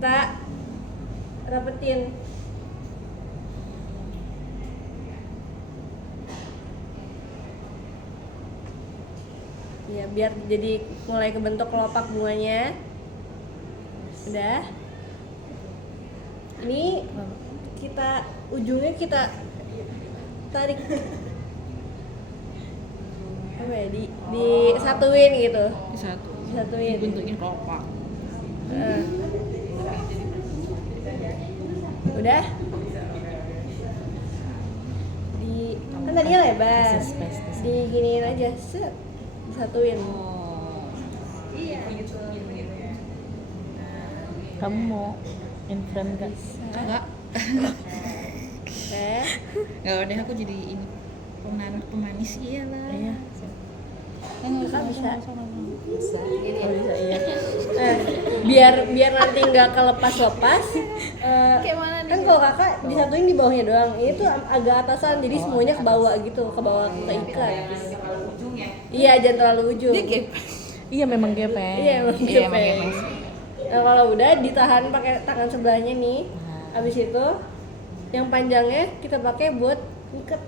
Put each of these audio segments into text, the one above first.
kita rapetin. Ya, biar jadi mulai kebentuk kelopak bunganya. Udah. Ini ujungnya kita tarik. Apa ya? Disatuin gitu. Disatuin. Dibentukin kelopak. Udah. Kan tadinya lebar. Diginiin aja, set. Disatuin. Kamu mau in frame gak? Enggak. Enggak udah aku jadi ini pemanis iyalah. Iya. Kakak bisa. Bisa. Bisa iya. Biar nanti nggak kelepas-lepas. Kayak mana nih? Kan kalau kakak disatuin di bawahnya doang, ini tuh agak atasan, jadi semuanya ke bawah gitu, ke bawah ke ikat. Iya, jangan terlalu ujung. Dia gap. Iya memang gepeng. Iya, emang Iya, gepeng. emang Nah, kalau udah ditahan pakai tangan sebelahnya nih. Habis itu yang panjangnya kita pakai buat ikat.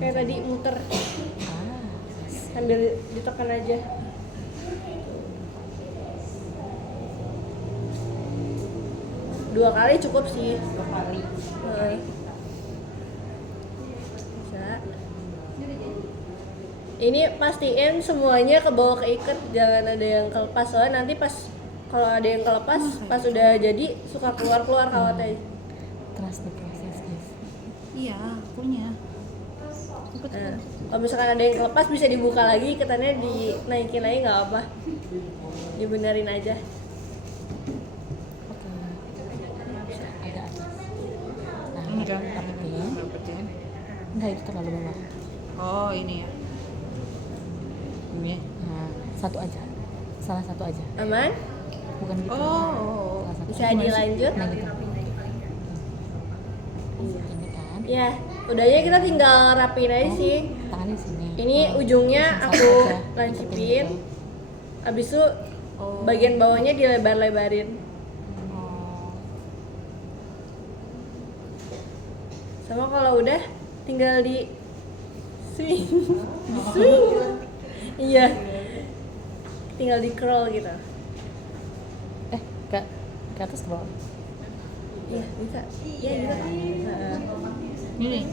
Kayak tadi muter. Sambil ditekan aja. Dua kali cukup sih. Bisa. Ini pastiin semuanya ke bawah keikat, jangan ada yang kelepas, soalnya nanti pas kalau ada yang kelepas pas udah jadi suka keluar kawatnya. Trust the process guys. Iya, punya. Nah, kalau misalkan ada yang kelepas bisa dibuka lagi, ikatannya dinaikin lagi nggak apa, dibenerin aja. Oke. Agak atas. Nah, Ini kan rapetin. Enggak, itu terlalu bawah. Oh, ini ya. Ini. Nah, satu aja. Salah satu aja. Aman? Bukan gitu. Oh. Salah satu. Bisa dilanjut? Nah, gitu. Ini kan. Ya, udahnya kita tinggal rapiin aja sih. Tangannya di sini. Ini ujungnya Satu aku aja. lancipin. Abis itu bagian bawahnya dilebar-lebarin. Sama kalau udah tinggal di swing. Di swing. Iya. Tinggal di curl gitu. Ke atas ke bawah. Iya, bisa. Iya, bisa. Ini.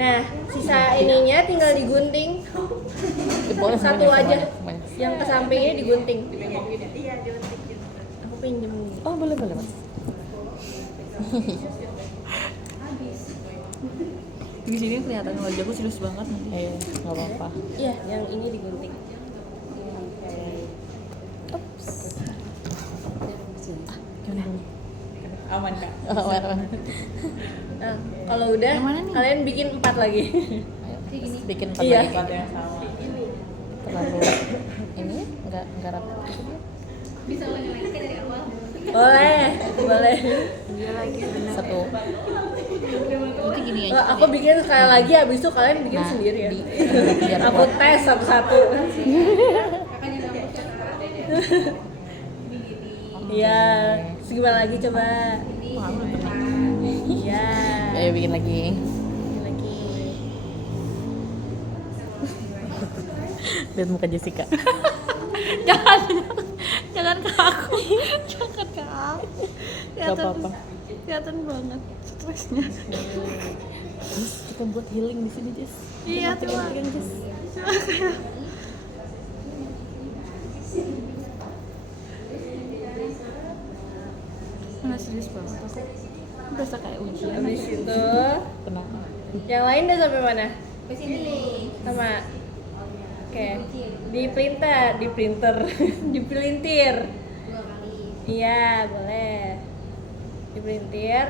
Nah, sisa ininya tinggal digunting. Boleh Satu semuanya, aja. semuanya. Yang ke sampingnya digunting. Aku pinjem. Oh, boleh Mas. Di sini kelihatan wajahku serius banget nanti. Enggak apa-apa. Iya, yang ini digunting. Gimana dulu? Aman Kak. Aman. Nah, kalau udah kalian bikin 4 lagi. Bikin Iya. lagi. yang sama. Terlalu ini enggak rapat gitu dia. Bisa ulangi dari awal. Boleh. Satu. Nanti gini aja. Aku bikin sekali lagi, habis itu kalian bikin Nah, sendiri ya. biar Aku kuat. tes satu-satu. Iya, gimana lagi coba? Iya. Ayo bikin lagi. Bikin lagi. Lihat muka Jessica. Jangan ke aku. Jangan ke aku. Gak apa-apa. Kelihatan banget stresnya. Terus kita buat healing di sini, Jess. Iya, Pegang, Jess. Mana serius banget aku. Berasa kayak ujian. Habis itu, Kenapa? yang lain udah sampai mana? Ke sini. Sama. Oke. Di printer, dipelintir. 2 kali. Iya, boleh. Dipelintir.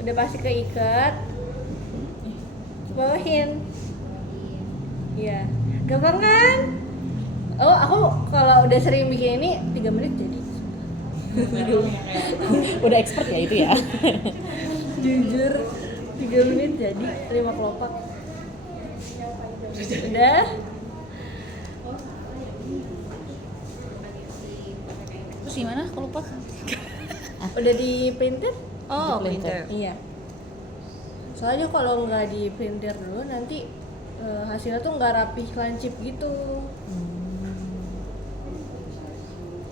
Udah pasti keikat. Bawahin. Iya. Gampang kan? Oh, aku kalau udah sering bikin ini 3 menit jadi. Udah expert ya itu ya. Jujur 3 menit jadi 5 kelopak. Udah. Terus gimana? Aku lupa. Udah di printer? Oh, Di printer. printer. Iya. Soalnya kalau nggak di printer dulu nanti hasilnya tuh nggak rapih lancip gitu.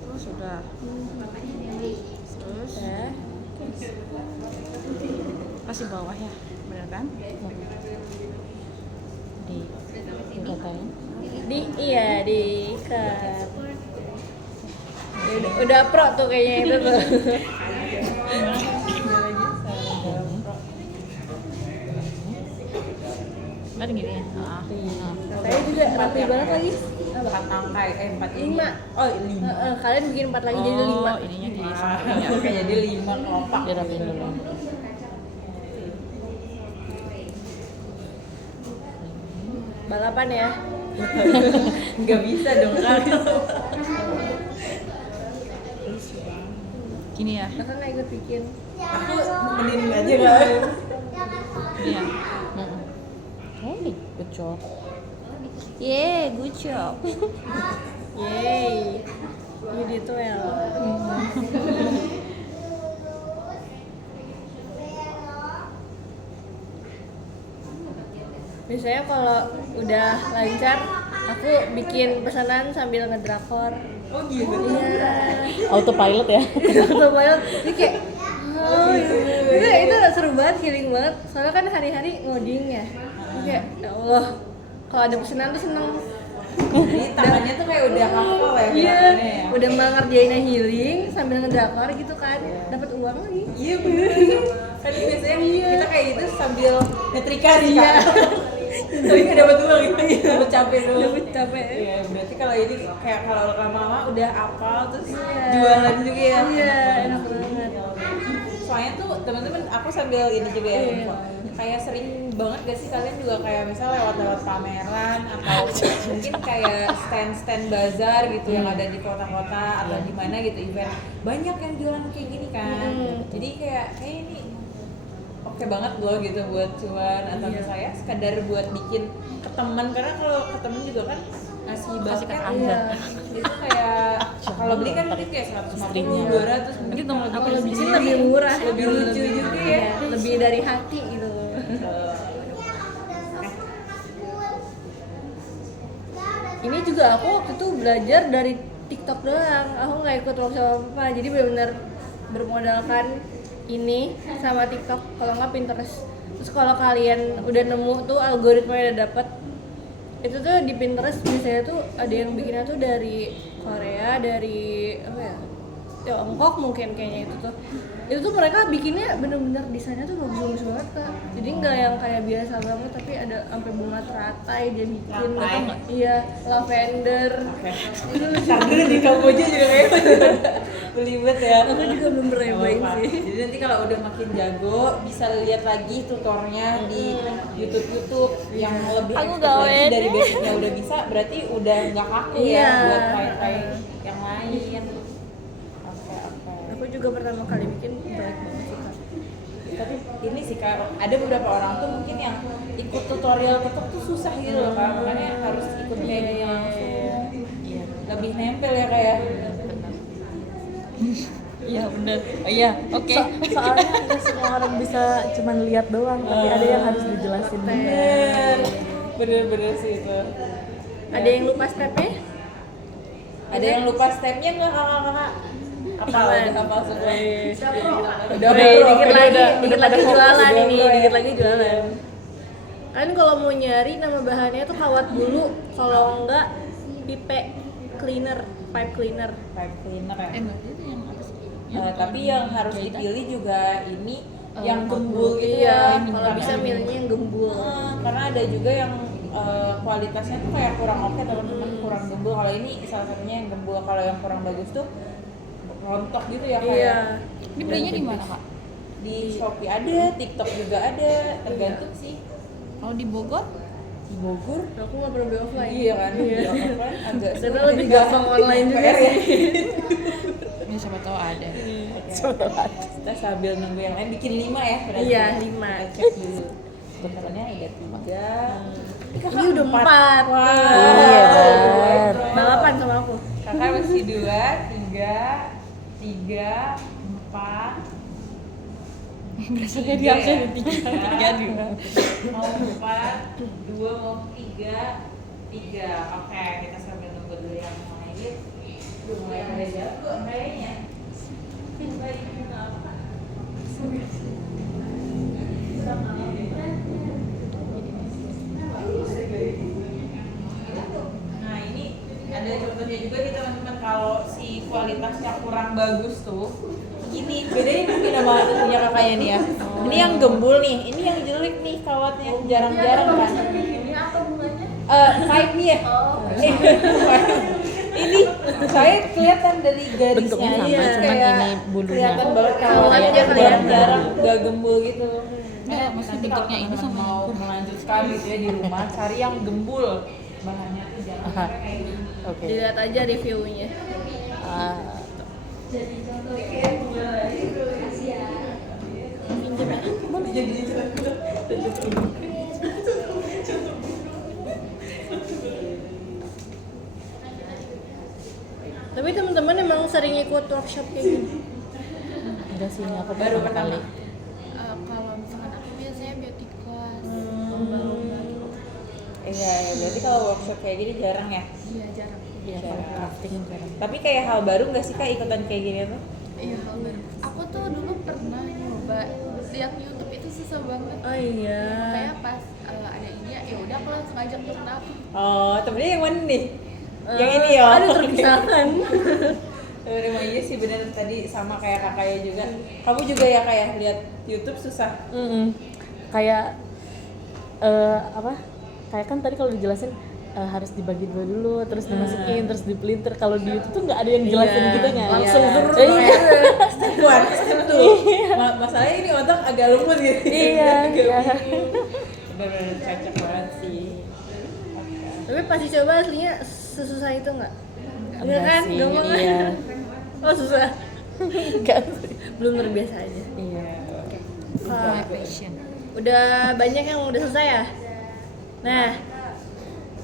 Oh, sudah. Terus Ya. kasih bawah ya, bener kan? Di katanya. Iya diikat. Udah pro tuh kayaknya itu tuh. Kan gini ya. Saya juga rapi banget lagi. 4 angka, 4 ini. 5. Oh, 5. Kalian bikin 4 lagi jadi 5. Ininya di Oke, jadi 5 kelopak. Dirapiin dulu. Balapan ya. Nggak bisa dong kan. gini ya. Kakak nggak ikut bikin. Aku nemenin aja kan. Gini ya. Hey, good job. Yeah, good job. Yeay. You did well. Biasanya kalau udah lancar, aku bikin pesanan sambil ngedrakor. Oh gitu. Iya. Autopilot ya. Autopilot. Jadi kayak, oh iya. Itu seru banget, healing banget. Soalnya kan hari-hari ngoding ya. Jadi kayak, ya Allah, kalau ada pesanan tuh seneng. Jadi tangannya tuh kayak udah hafal ya. Iya, gerakannya ya. udah mau ngerjainnya healing sambil ngedrakor gitu kan, dapat uang lagi. Iya bener. Kan biasanya kita kayak gitu sambil nyetrika sih Iya. kan. Tapi nggak dapat uang gitu. Dapat capek doang. Dapat capek. Iya, berarti kalau ini kayak kalau lama-lama udah hafal terus Iya. jualan juga ya. Iya, enak banget. Soalnya tuh teman-teman aku sambil ini juga ya, Iya. info. Kayak sering banget gak sih kalian juga kayak misalnya lewat-lewat pameran atau mungkin kayak stand-stand bazar gitu yang ada di kota-kota atau di mana gitu event, banyak yang jualan kayak gini kan. Jadi kayak ini oke banget loh gitu buat cuan atau Iya. saya sekadar buat bikin ke teman, karena kalau ke teman juga kan ngasih Kasih bucket ke Anda. itu kayak kalau beli kan mungkin kayak 150, 200 mungkin temen aku kalau Di sini lebih murah, lebih lucu juga ya. lebih dari hati gitu. Ini juga aku waktu itu belajar dari TikTok doang. Aku nggak ikut workshop apa, jadi benar-benar bermodalkan ini sama TikTok. Kalau nggak Pinterest. Terus kalau kalian udah nemu tuh algoritmanya udah dapet, itu tuh di Pinterest biasanya tuh ada yang bikinnya tuh dari Korea, dari apa ya, Tiongkok mungkin kayaknya itu tuh mereka bikinnya bener-bener desainnya tuh bagus banget Kak. Jadi nggak yang kayak biasa banget, tapi ada sampai bunga teratai dia bikin gitu. Teratai? Iya, lavender. Itu lucu. Ntar dulu di Kamboja juga kayak belibet ya. Aku juga belum pernah nyobain Apa-apa. sih. Jadi nanti kalau udah makin jago bisa lihat lagi tutornya di YouTube yang lebih Aku expert lagi gawen. dari basicnya udah bisa, berarti udah nggak kaku Iya. ya buat try yang lain. Oke. Aku juga pertama kali bikin baik banget sih Kak. Tapi ini sih Kak, ada beberapa orang tuh mungkin yang ikut tutorial TikTok tuh susah gitu loh Kak, makanya harus ikut kayak gini langsung. Iya. Lebih nempel ya Kak ya. Iya bener. Oh iya, oke. Soalnya nggak semua orang bisa cuman lihat doang, tapi ada yang harus dijelasin juga. Bener sih itu. Ada yang lupa stepnya? Ada yang lupa stepnya nggak kakak? Apa udah hafal semua? Udah Dikit lagi jualan ini, dikit lagi jualan. Kan kalau mau nyari nama bahannya tuh kawat bulu, kalau enggak pipe cleaner, pipe cleaner. pipe cleaner ya. Enggak, itu yang apa sih? Tapi yang harus dipilih juga ini yang kawat gembul itu Iya, ya. kalau bisa milihnya yang gembul. Karena ada juga yang kualitasnya tuh kayak kurang oke, teman-teman kurang gembul. Kalau ini salah satunya yang gembul. Kalau yang kurang bagus tuh rontok gitu ya kayak. Iya. Ini belinya di mana, Kak? Di Shopee ada, TikTok juga ada, tergantung sih. Kalau di Bogor? Di Bogor. Aku nggak pernah beli offline. Iya kan, di offline agak Karena sulit. lebih gampang online juga PR ya. sih. Ya siapa tahu ada. Kita sambil nunggu yang lain bikin 5 ya berarti. Iya, ya? 5. Kita cek dulu. Temennya ada 3. Ini udah 4. Wah. Iya, benar. Balapan sama aku. Kakak masih 2, 3, 3, 4. Berasa kayak di absen tiga Mau 4, 2, mau 3. Oke, kita sambil nunggu dulu yang lain. Mulai pada jago kayaknya. Lagi bunga apa? Nah ini ada contohnya juga nih teman-teman, kalau si kualitasnya kurang bagus tuh gini, bedain mungkin sama punya kakaknya nih ya. Ini yang gembul nih, ini yang jelek nih kawatnya, jarang-jarang kan. Ini apa bunganya? Pipe nih ya. Ini saya kelihatan dari garisnya. Bentuknya sama, Iya, cuman kayak ini bulunya. kelihatan banget kalau Kawatnya yang kelihatan. jarang-jarang gak gembul gitu. Enggak, maksudnya Nanti bentuknya kalau ini sama teman-teman mau melanjutkan gitu ya di rumah, cari yang gembul. Bahannya tuh jangan Aha. sampai kayak gini. Oke. Dilihat aja reviewnya. Tapi teman-teman emang sering ikut workshop kayak gini? Enggak sih, ini aku Baru pertama pertama. kali. kalau misalkan aku biasanya beauty class. Iya, berarti kalau workshop kayak gini jarang ya. Iya, jarang. Iya, kalau crafting jarang. Tapi kayak hal baru nggak sih kak ikutan kayak gini tuh? Iya, hal baru. Aku tuh dulu pernah nyoba lihat YouTube, itu susah banget. Oh iya. Kayak pas ada ini ya udah aku langsung ajak temen aku. Oh, temennya yang mana nih? Yang ini ya? Aduh terpisahkan. Emang iya sih bener, tadi sama kayak kakaknya juga. Kamu juga ya kayak lihat YouTube susah. Kayak apa? Kayak kan tadi kalau dijelasin harus dibagi dua dulu, terus dimasukin, terus dipelintir. Kalau di YouTube tuh nggak ada yang jelasin Iya, gitu nya. langsung Iya. turun Iya. Step 1, step 2. Masalahnya ini otak agak lemot gitu. Iya, iya. Bener-bener cocok banget sih. Tapi pas dicoba aslinya sesusah itu nggak? Enggak Enggak kan? sih, Gampang kan? iya. Oh susah. Enggak sih. Belum terbiasa aja. Iya. Ah, Passion. udah banyak yang udah selesai ya? Nah,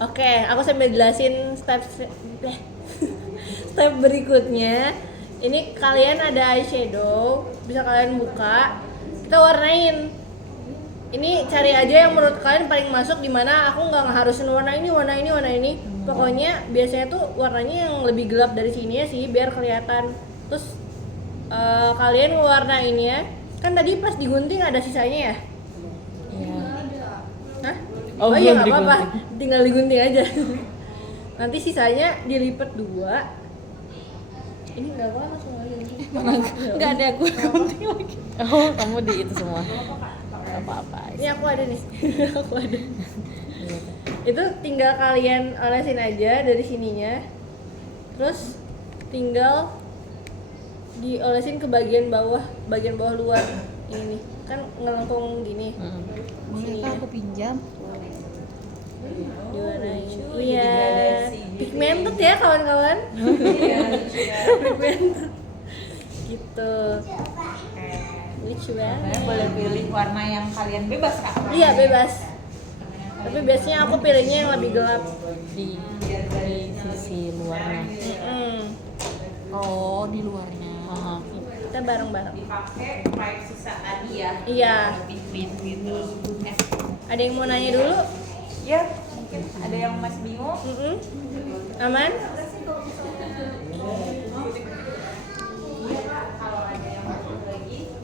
oke, aku sambil jelasin step step berikutnya. Ini kalian ada eyeshadow, bisa kalian buka, kita warnain. Ini cari aja yang menurut kalian paling masuk, dimana aku nggak ngeharusin warna ini, warna ini, warna ini. Pokoknya biasanya tuh warnanya yang lebih gelap dari sini ya sih, biar kelihatan. Terus kalian warnainnya, kan tadi pas digunting ada sisanya ya? Iya. Hah? Oh, Oh iya belum nggak apa-apa, digunting. tinggal digunting aja. Nanti sisanya dilipat 2. Ini nggak apa langsung aja. Enggak ada aku gunting lagi. Oh, kamu di itu semua. Gak apa-apa. Ini aku ada nih, aku ada. Iya. Itu tinggal kalian olesin aja dari sininya, terus tinggal diolesin ke bagian bawah luar. Ini nih, kan ngelengkung gini. Boleh kak aku pinjam? Diwarnain. Lucu, Iya. degradasi. Pigmented ya kawan-kawan. Iya, Pigmented. Gitu. Lucu banget. Kalian boleh pilih warna yang kalian bebas kak. Iya bebas. Tapi biasanya aku pilihnya yang lebih gelap. Di sisi luarnya. Oh, di luarnya. Aha. Kita bareng-bareng. Dipakai pipe sisa tadi ya. Iya. Pigment gitu. Ada yang mau nanya dulu? Ya, mungkin ada yang masih bingung. Aman? Kalau ada yang masuk lagi.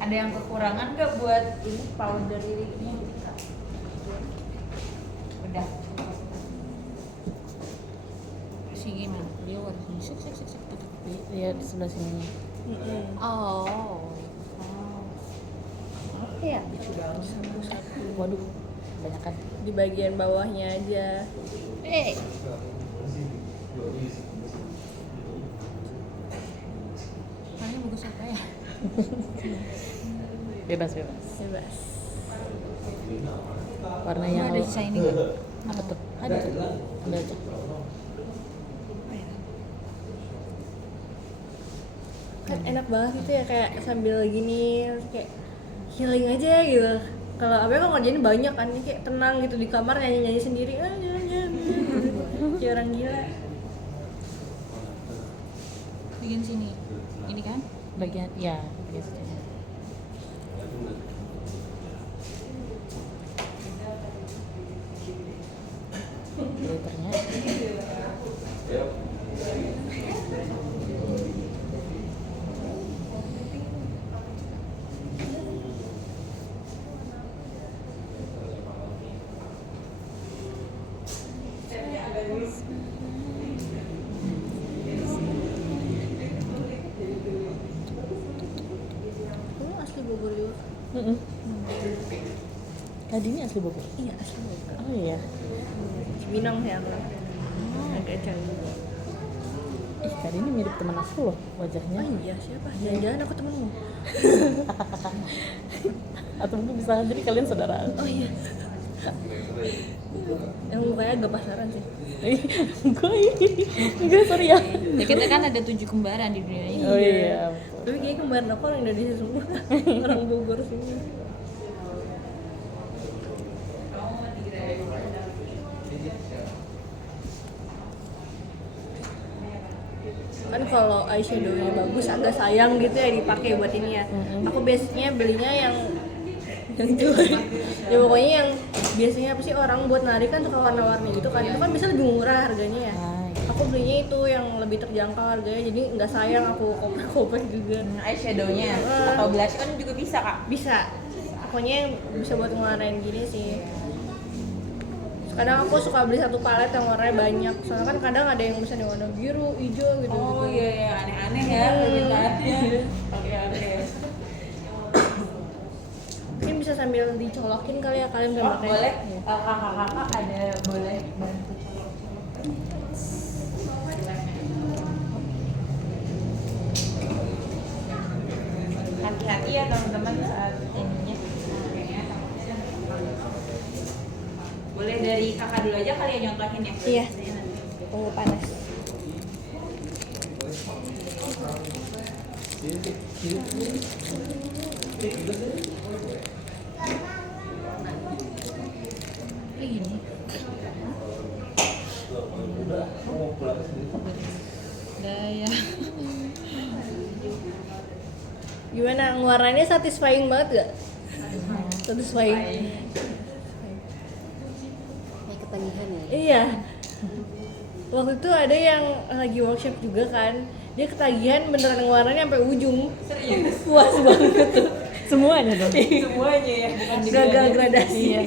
Ada yang kekurangan nggak buat ini powder ini? Udah. Si gimana? Dia warnanya sik. Lihat di sebelah sini. Oh. Iya. Waduh, banyak kan. Di bagian bawahnya aja. Warnanya bagus apa ya? Bebas. Bebas. Warna Ini yang ada desain ini nggak? apa tuh? Ada tuh. Ambil aja. Kan enak banget gitu ya, kayak sambil gini terus kayak healing aja gitu. Kalau apa kalau ngerjain banyak kan, ini kayak tenang gitu di kamar nyanyi sendiri, kayak orang gila. Bikin sini. Ini kan? Bagian ya bagian sini. Filternya Lu asli Bogor juga? tadi ini asli Bogor. Iya asli Bogor. Oh iya. Cibinong ya aku. Agak jauh. Ih, tadi ini mirip teman aku loh wajahnya. Oh iya siapa? Jangan-jangan aku temenmu. Atau mungkin bisa jadi kalian saudara. Oh iya. Yang mukanya agak pasaran sih. Enggak, sorry ya. Ya kita kan ada 7 kembaran di dunia ini. Oh iya. Tapi kayaknya kemarin aku orang Indonesia semua. Orang Bogor sini. Kan kalau eyeshadownya bagus agak sayang gitu ya dipakai buat ini ya. Aku biasanya belinya yang jelek. Ya pokoknya yang biasanya apa sih orang buat nari kan suka warna-warni gitu kan. Itu kan bisa lebih murah harganya ya. Aku belinya itu yang lebih terjangkau harganya, jadi nggak sayang aku kopek-kopek juga. Eyeshadownya atau blush on juga bisa kak. Bisa. Pokoknya yang bisa buat ngewarnain gini sih. Kadang aku suka beli satu palet yang warnanya banyak. Soalnya kan kadang ada yang misalnya warna biru, hijau gitu. Oh iya ya, aneh-aneh ya permintaannya. Oke. Mungkin bisa sambil dicolokin kali ya kalian Oh pakai. boleh, kakak-kakak ada boleh bantu. Hati-hati ya teman-teman saat ininya. Boleh dari kakak dulu aja kali ya nyontohin ya. Iya. Tunggu panas. Ini. Daya. Gimana? Warnanya satisfying banget gak? Satisfying. Kayak ketagihan ya. Iya. Waktu itu ada yang lagi workshop juga kan. Dia ketagihan beneran warnanya sampai ujung. Serius? Puas banget tuh. Semuanya dong. Semuanya ya, bukan Gagal gradasi. Iya.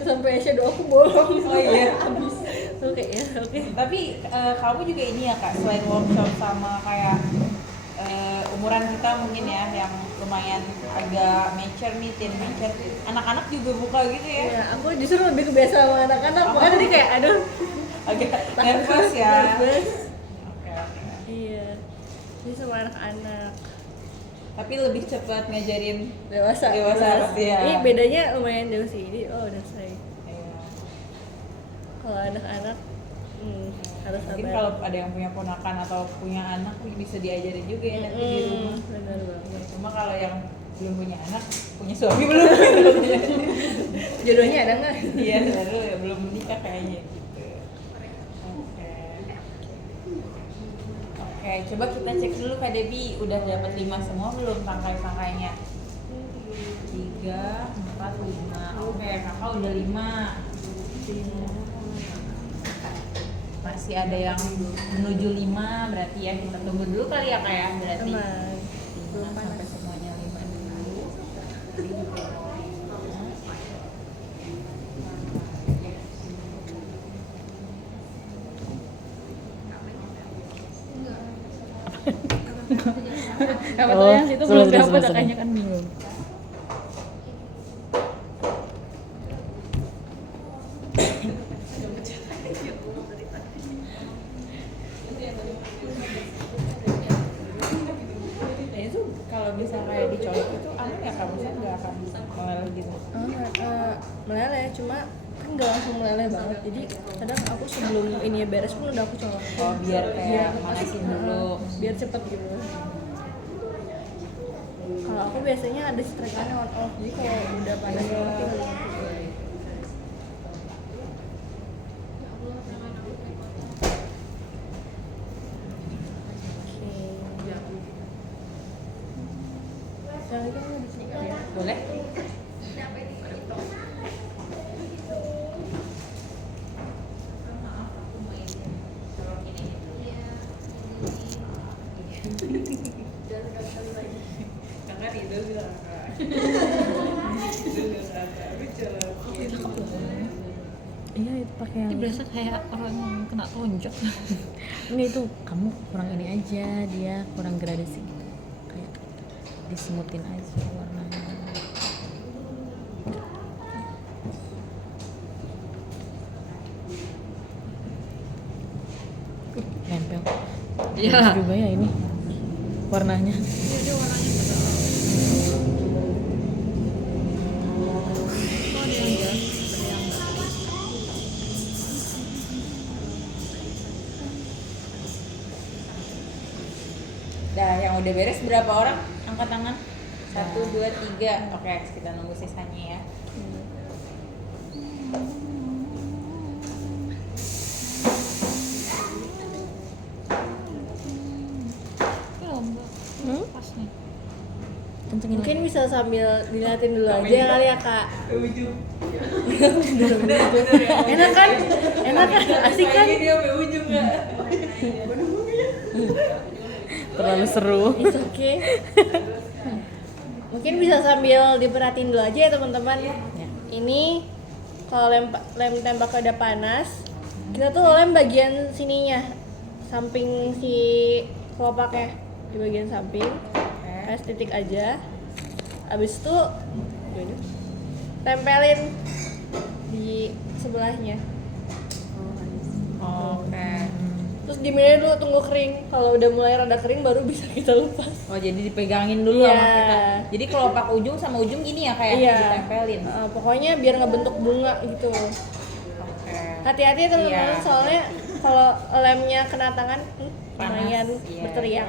Sampai shadow aku bolong. Oh iya. Habis. Oke ya, oke. Tapi kamu juga ini ya kak, selain workshop sama kayak umuran kita mungkin ya yang lumayan agak mature nih, teen mature, anak-anak juga buka gitu ya? Ya, aku justru lebih kebiasa sama anak-anak. Makanya tadi kayak aduh, Agak nervous ya. nervous. Oke. Iya. Ini sama anak-anak Tapi lebih cepat ngajarin dewasa. Dewasa pasti ya. Ini bedanya lumayan jauh sih. Ini udah selesai. Iya. Kalau anak-anak harus Mungkin sabar. kalau ada yang punya ponakan atau punya anak bisa diajarin juga ya nanti di rumah. Benar banget. Cuma kalau yang belum punya anak, punya suami belum gitu. Jodohnya ada nggak? Iya, baru ya belum menikah kayaknya gitu. Oke, coba kita cek dulu Kak Debbie, udah dapat 5 semua belum tangkai-tangkainya? 3, 4, 5. Oke, kakak udah 5. Masih ada yang menuju 5, berarti ya kita tunggu dulu kali ya Kak ya, berarti. Aman. 5 sampai semuanya 5 dulu. Apa tuh Oh, yang situ sudah, belum sudah, dapat sudah. kayaknya kan bingung. Nah itu kalau bisa kayak dicolok itu aman ya Kak? Misalnya nggak akan meleleh gitu? Meleleh, cuma kan nggak langsung meleleh banget. Jadi kadang aku sebelum ini beres pun udah aku colok. Oh biar kayak manasin dulu. Biar cepet gitu. Kalau aku biasanya ada setrekannya on off, jadi kalau udah panas banget tinggal dimasukin. Boleh? Kakak itu Iya itu pakai yang Ini berasa kayak orang yang kena tonjok. enggak, itu kamu kurang ini aja, dia kurang gradasi gitu, kayak disemutin aja warnanya. Nempel. Iya. Bagus juga ya ini warnanya. Iya, dia warnanya beda. Oh, dia yang jas, ada yang batik. Dah, yang udah beres berapa orang? Angkat tangan. 1, 2, 3. Oke, kita nunggu sisanya ya. Ini lomba. Pas nih. Kencengin Mungkin lagi. bisa sambil diliatin dulu aja kali ya kak. Ujung. Enak kan? Enak kan? Asik kan? Dia sampai ujung enggak? Terlalu seru. It's okay. Mungkin bisa sambil diperhatiin dulu aja ya teman-teman. Ya. Ini kalau lem tembaknya udah panas, kita tuh lem bagian sininya, samping si kelopaknya, di bagian samping. Kasih titik aja. Abis itu tempelin di sebelahnya. Oke. Terus diemin dulu, tunggu kering. Kalau udah mulai rada kering baru bisa kita lepas. Oh, jadi dipegangin dulu sama Iya. kita. Jadi kelopak ujung sama ujung gini ya kayak Iya. ditempelin. Pokoknya biar nggak bentuk bunga gitu. Oke. Hati-hati ya teman-teman, Iya. soalnya kalau lemnya kena tangan lumayan Iya. berteriak.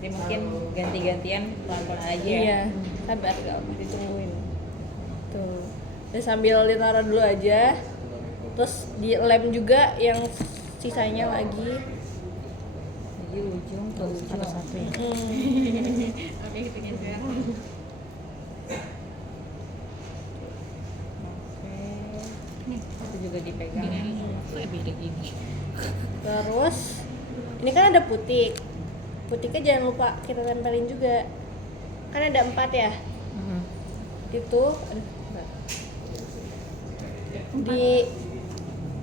Jadi mungkin ganti-gantian pelan-pelan aja ya. Iya, sabar gak ditungguin. Tuh, udah sambil ditaruh dulu aja. Terus dilem juga yang sisanya lagi. Jadi ujung ke ujung. Satu-satu ya. Oke, kita geser. Oke. Nih, Itu juga dipegang. kayak beda gini. Terus ini kan ada putik. Putiknya jangan lupa kita tempelin juga. Kan ada 4 ya. Itu aduh, bentar. Di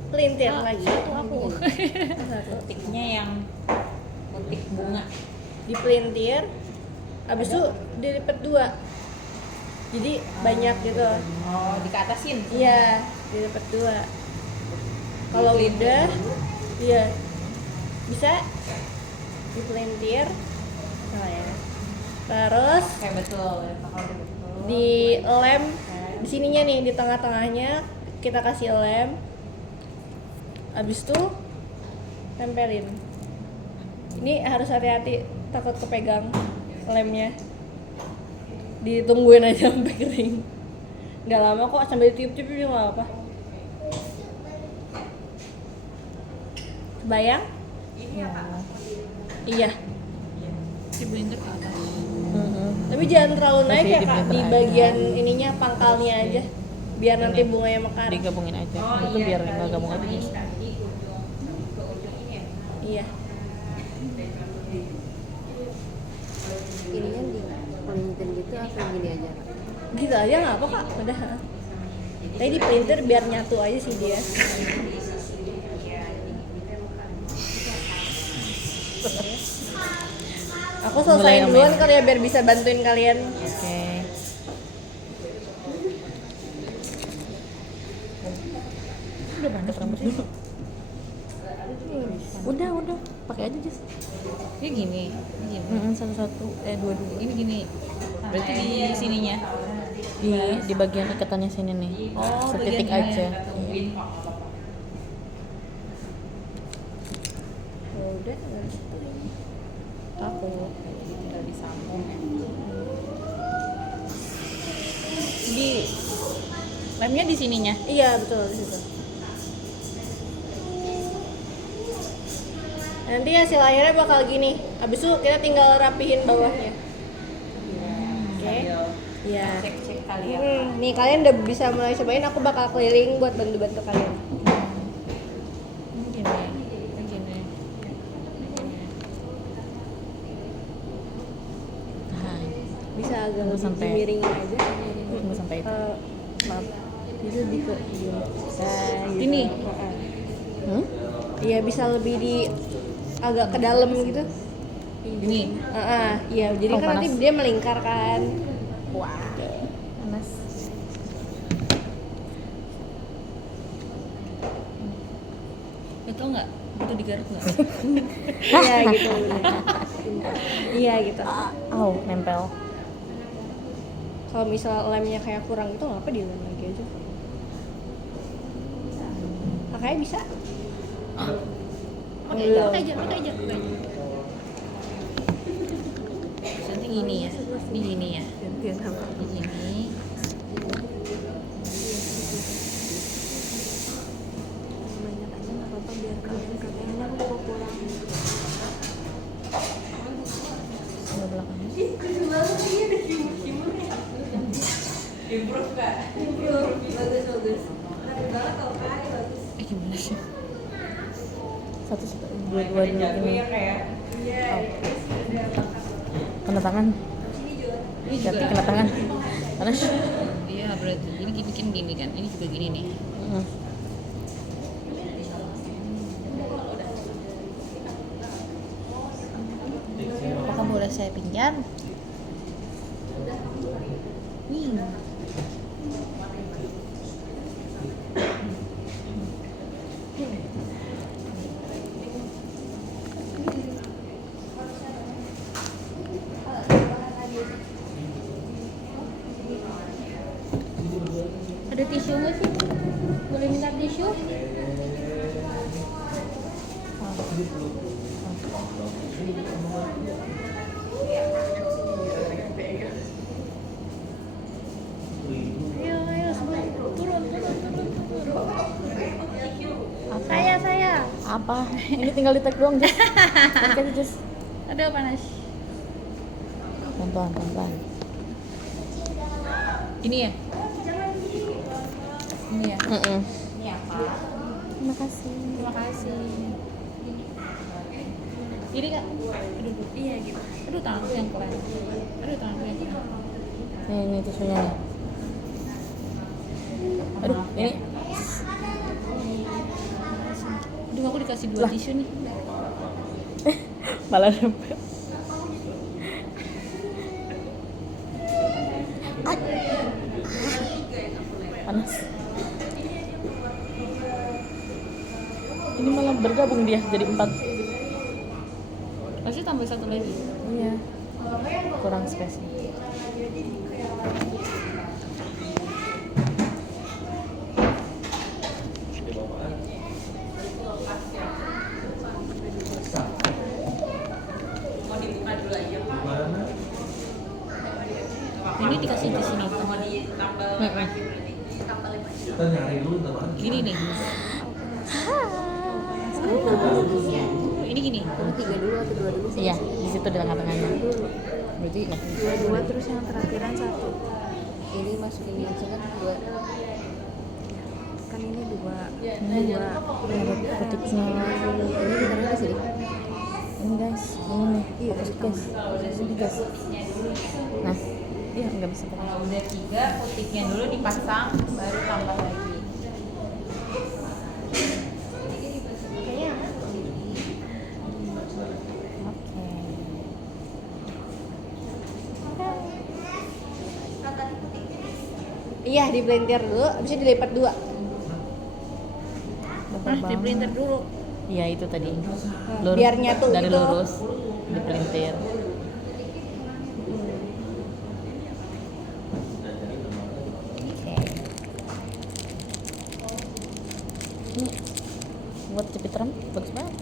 pelintir lagi. Satu aku. Satu. Putiknya yang putik bunga. Di pelintir. Abis itu dilipat 2. Jadi banyak gitu. Oh, dikatasin. Iya, dilipat 2. Kalau Dipelintir udah, dulu. iya bisa dipelintir. Nah ya. Terus Oke, betul. Kalau udah betul. di lem di sininya nih, di tengah-tengahnya kita kasih lem. Abis itu tempelin. Ini harus hati-hati, takut kepegang lemnya. Ditungguin aja sampai kering. Nggak lama kok, sambil tiup-tiup juga nggak apa. Kebayang? Iya. Di blender ke atas. Tapi jangan terlalu naik Masih ya di kak, blender di aja. bagian ininya, pangkalnya aja. Biar nanti bunganya mekar. Digabungin aja. Itu biar nggak gabung aja guys. Iya. Ininya di pelintir gitu atau gini aja? Gitu aja nggak apa kak, udah. Tapi di printer biar nyatu aja sih dia. Aku Mulai selesaiin yang duluan main. kali ya biar bisa bantuin kalian. Oke. Udah banyak rambut dulu. Udah, pakai aja Jess. Ini gini, ini gini. Satu-satu, dua-dua. Ini gini. Berarti di sininya. Di bagian ikatannya sini nih. Oh, Setitik bagian aja. Ya udah, tinggal situ ini. Aku. Tinggal disambung ya. Lemnya di sininya. Iya betul di situ. Nanti hasil akhirnya bakal gini. Abis itu kita tinggal rapihin bawahnya. Oke. Iya. Cek kali ya. Nih kalian udah bisa mulai cobain. Aku bakal keliling buat bantu-bantu kalian. Gini. Nah, Bisa agak Tunggu lebih sampai- dimiringin aja. tunggu sampai itu. Maaf. Bisa lebih ke gini. Nah, gitu. Gini? Hmm? Iya bisa lebih di agak ke dalam gitu. Gini. Iya. Jadi Oh, kan nanti panas. dia melingkar kan. Wah, panas. Lo tau nggak? Itu digaruk nggak? Iya gitu. Iya gitu. Au, nempel. Kalau misal lemnya kayak kurang itu nggak apa dilem lagi aja. Kakaknya bisa. Pakai aja. Nanti gini ya. Ini gini ya. Gantian apa? Ini gini. Banyak aja nggak apa-apa biar kakaknya kok kurang. Sebelah belakang. Improve Kak. Bagus. Bagus. Gimana sih? Satu dua dulu Jago ini. ya kayak. Kena tangan. Ini Jati juga. kena tangan. Panas. Iya berarti. Ini gini kan. Ini juga gini nih. Hmm. Apakah boleh saya pinjam? Nih. Ada tisu nggak sih? Boleh minta tisu? Ayo, turun. Saya. Apa? Ini tinggal di tag doang, Jess. Oke, Jess. Aduh panas. Pelan-pelan. Ini ya? Ini ya? Ini apa? Terima kasih. Terima kasih. Ini kak? Aduh, iya gitu. Aduh tanganku yang keren. Nih tisunya nih. Aduh, ini Aduh aku dikasih 2 tisu nih. malah nempel. Panas. Ini malah bergabung dia jadi 4. Harusnya tambah 1 lagi. Iya. Kurang space. Mau dibuka dulu aja Pak. Ini dikasih di sini. Mau ditambal lagi berarti. Kita nyari dulu teman. Gini nih. Ini gini. Kamu 3 dulu atau 2 dulu sih? Iya, di situ di tengah-tengahnya. Berarti ya. 2 terus yang terakhiran 1. Ini masukin langsung kan 2. Kan ini 2. Ini ada petiknya. Ini ditaruh di sini. Ini guys, ini nih. Fokus guys. Sini guys. Nah, iya nggak bisa pakai. Kalau udah 3, putiknya dulu dipasang, baru tambah lagi. Oke. Iya, di blender dulu, habis itu dilipat 2. Di printer dulu. Iya itu tadi. Biar nyatu dari gitu. lurus dipelintir. Oke. Ini buat cepet rem bagus banget.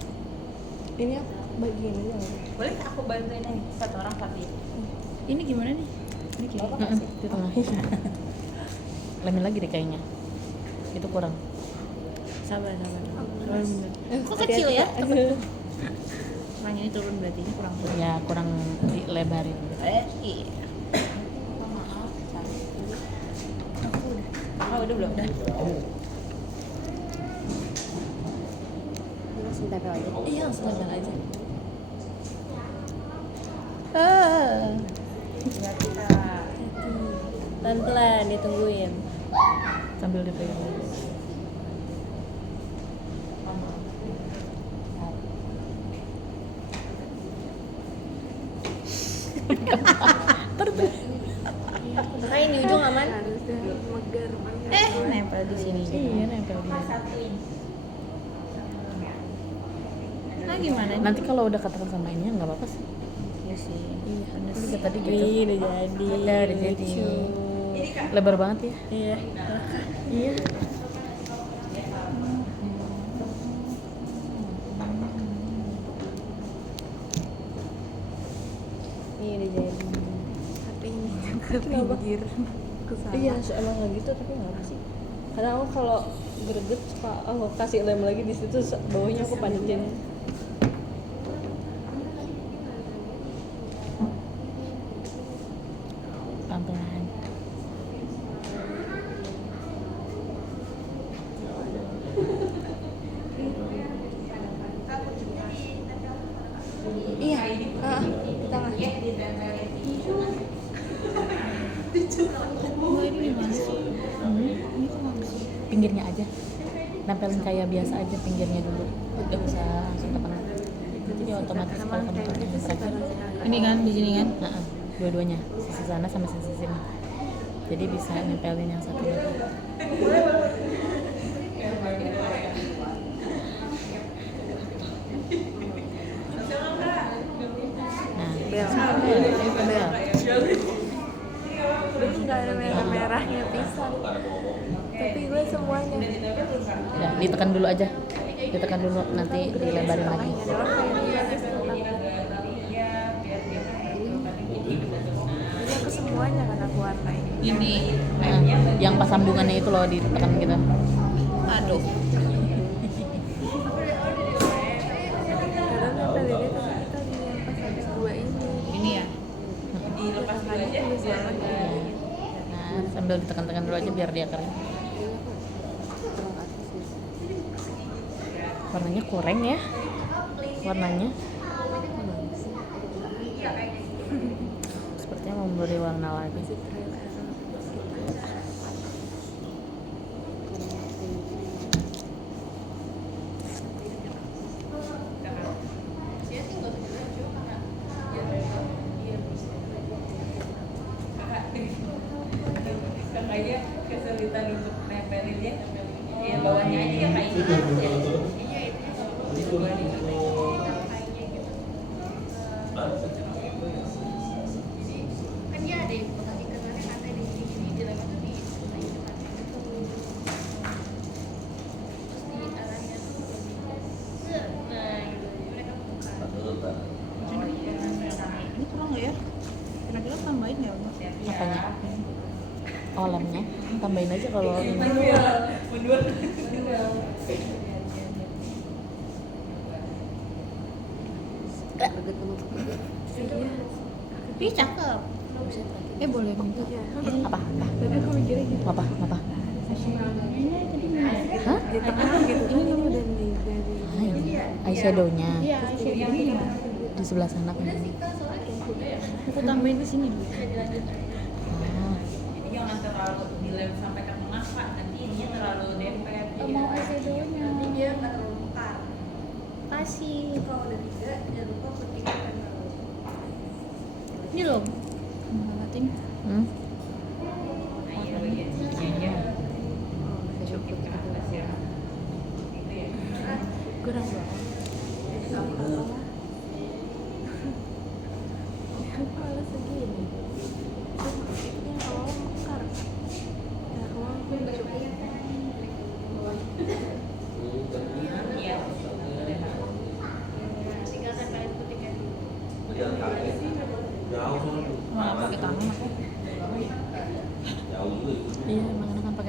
Ini bagian ini nggak apa-apa. Boleh aku bantuin nih? Satu orang satu ya? Ini gimana nih? Ini gini. Di tengah. lemin lagi deh kayaknya. Itu kurang. Sabar. Kok kecil ya? Kurang ini turun berarti ini kurang. Ya kurang dilebarin. Iya. Oh udah belum? Udah. Langsung tempel aja. Iya, langsung nempel aja. Pelan-pelan ditungguin. Sambil dipegang. Makanya ini ujung aman. Nempel di sini. Iya nempel dia. Nah, gimana? Nanti kalau udah ketekan sama ini nggak apa-apa sih. Iya sih. Juga tadi gitu. Wih, udah jadi. Udah jadi. Lucu. Lebar banget ya. Iya. Iya. Ini udah jadi. Tapi ini kan ke pinggir. Iya, emang nggak gitu tapi nggak apa sih. Karena aku kalau greget suka aku kasih lem lagi di situ bawahnya aku panetin. Pelan-pelan. Iya. Di tengah. Oh, ini gimana sih? Ini kok nggak sih? Pinggirnya aja. Nempelin kayak biasa aja pinggirnya dulu. Udah bisa langsung tekan. Jadi otomatis kalau kamu tekan yang terakhir. Ini kan di sini kan? Nah, dua-duanya, sisi sana sama sisi sini. Jadi bisa nempelin yang satu lagi. Nah, bel. Nggak ada merah-merahnya pisang. Tapi gue semuanya. Ya, ditekan dulu aja. Ditekan dulu nanti dilebarin lagi. Jadi aku semuanya kan aku warnain. Ini. Nah, yang pas sambungannya itu loh ditekan gitu. Aduh. Karena nepelinnya tuh tadi yang pas habis dua ini. Ini ya. Makanya tulis banget. Nah, sambil ditekan-tekan dulu aja biar dia kering. Warnanya kurang ya. Warnanya. Sepertinya memberi warna lagi. Kakaknya kesulitan untuk nempelin dia. Ya bawahnya aja ya kayak gitu. Ini kurang nggak ya? Kira-kira tambahin nggak? Apanya? Oh, lemnya. Tambahin aja kalau ini. Ih, cakep. Boleh minta. Apa? Tapi aku mikirnya gitu. Apa? Hah? Di tengah gitu kan ini dan di dari Ah, ini eyeshadownya Iya, ini gimana? di sebelah sana kan. Aku tambahin di sini dulu. Ah, Jadi jangan terlalu dilem sampai ke tengah Pak, nanti ininya terlalu dempet. Mau eyeshadownya. Nanti dia nggak terlalu mekar. Kasih. Kalau udah tiga, jangan lupa petikkan. Ini loh. Ting. hmm? kurang banget. Kalau segini, yang awal mekar, yang awal Tinggalkan kalian petikkan. Jauh soalnya. Malah pakai tangan aku. Iya, emang enakan pakai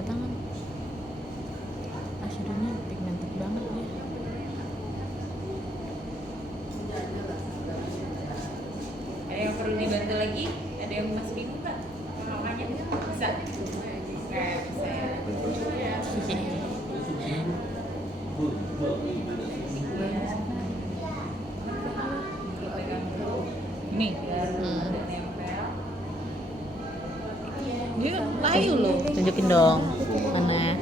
lagi? Ada yang masih bingung nggak? Makanya bisa. Kayak bisa ya. Ini. Dia layu loh. Tunjukin dong. Mana?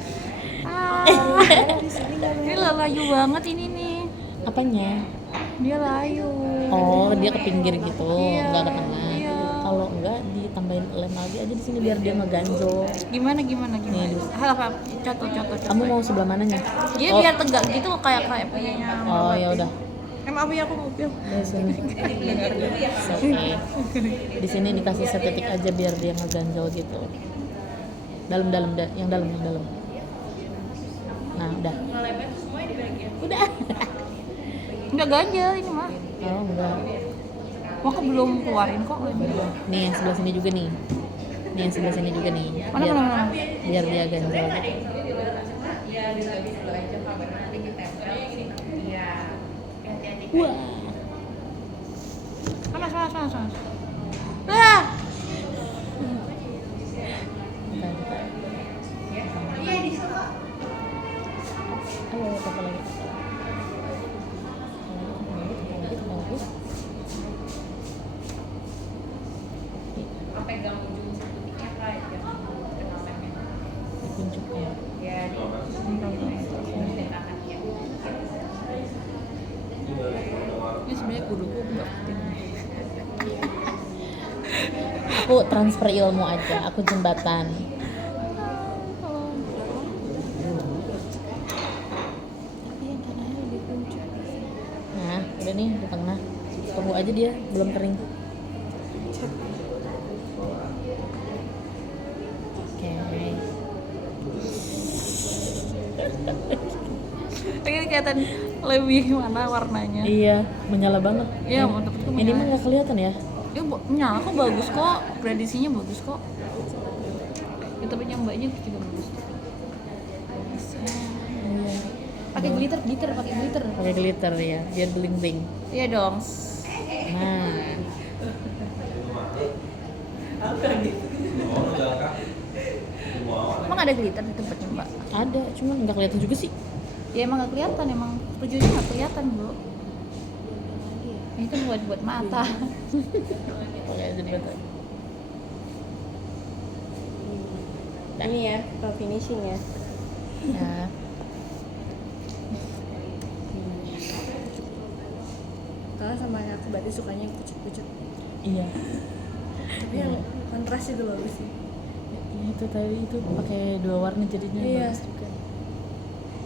Ini layu banget ini nih. Apanya? Dia layu. Oh, dia ke pinggir gitu, Iya, nggak ke tengah. iya. Kalau enggak ditambahin lem lagi aja di sini biar dia ngeganjel. Gimana? Nih, Dus. Hal apa? Contoh. Kamu mau sebelah mananya? Dia Oh, biar tegak gitu kayak punyanya. oh ya udah. Maaf ya aku mobil. Di sini. Oke. Di sini dikasih setetik aja biar dia ngeganjel gitu. Dalam, yang dalam. Nah, udah. Udah. Enggak ganjel ini mah. Oh, enggak. Aku belum keluarin kok. Nih yang sebelah sini juga nih. Nih yang sebelah sini juga nih. Mana? Biar dia ganjel gitu. Wah. Panas. Ah! Ayo, apa lagi? Pegang ujung sebutiknya Kak, jangan kena lemnya. Ditunjukkan. Ya, di tangannya. Ini sebenarnya kuduku enggak penting. Aku transfer ilmu aja, aku jembatan. Tapi yang tanahnya lebih kuncup. Nah, udah nih di tengah. Tunggu aja dia, belum kering. Oke. Ini kelihatan lebih mana warnanya. Iya, menyala banget. Iya, menurutku Ini mah menyala. nggak kelihatan ya? Ya, nyala kok bagus kok. Predisinya bagus kok. Ya, tapi yang mbaknya juga bagus. Iya. Pakai glitter. Pakai glitter ya, biar bling bling. Iya dong. Nah, Emang ada glitter di tempatnya mbak? ada, cuman nggak kelihatan juga sih. Ya emang nggak kelihatan, emang tujuannya nggak kelihatan bro. Ini kan buat mata. Pakai jembatan. Ini ya, kalau finishing ya. Ya. Karena sama kayak aku berarti sukanya yang pucet-pucet. Iya. Tapi yang kontras itu bagus sih. Itu tadi itu pakai dua warna jadinya Iya. bagus juga.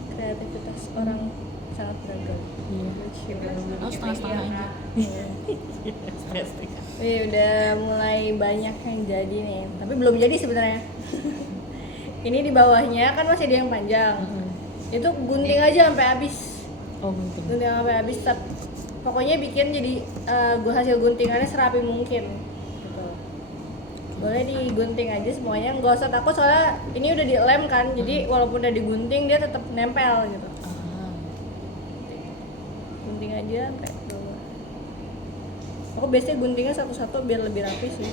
Kreativitas orang sangat beragam. Iya. Oh, setengah-setengah aja. Wih, udah mulai banyak yang jadi nih. Tapi belum jadi sebenarnya. Ini di bawahnya kan masih ada yang panjang. Itu gunting aja sampai habis. Oh, mungkin. Gunting sampai habis. Pokoknya bikin jadi gua hasil guntingannya serapi mungkin. Gitu. Boleh digunting aja semuanya, nggak usah takut soalnya ini udah dilem kan. Jadi walaupun udah digunting dia tetap nempel gitu. Ah. Gunting aja sampai bawah. Aku biasanya guntingnya satu-satu biar lebih rapi sih.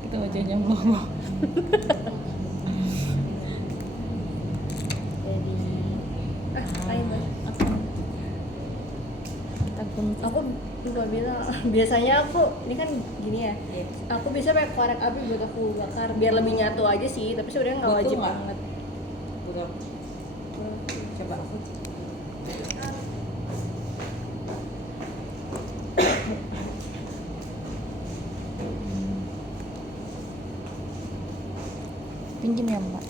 Kita wajahnya melongo. Jadi Lain banget. Aku lupa bilang, biasanya aku ini kan gini ya. Aku bisa pakai korek api buat aku bakar biar lebih nyatu aja sih, tapi sebenarnya nggak Betul wajib nggak? banget. Belum. Coba aku. Pinjam ya mbak.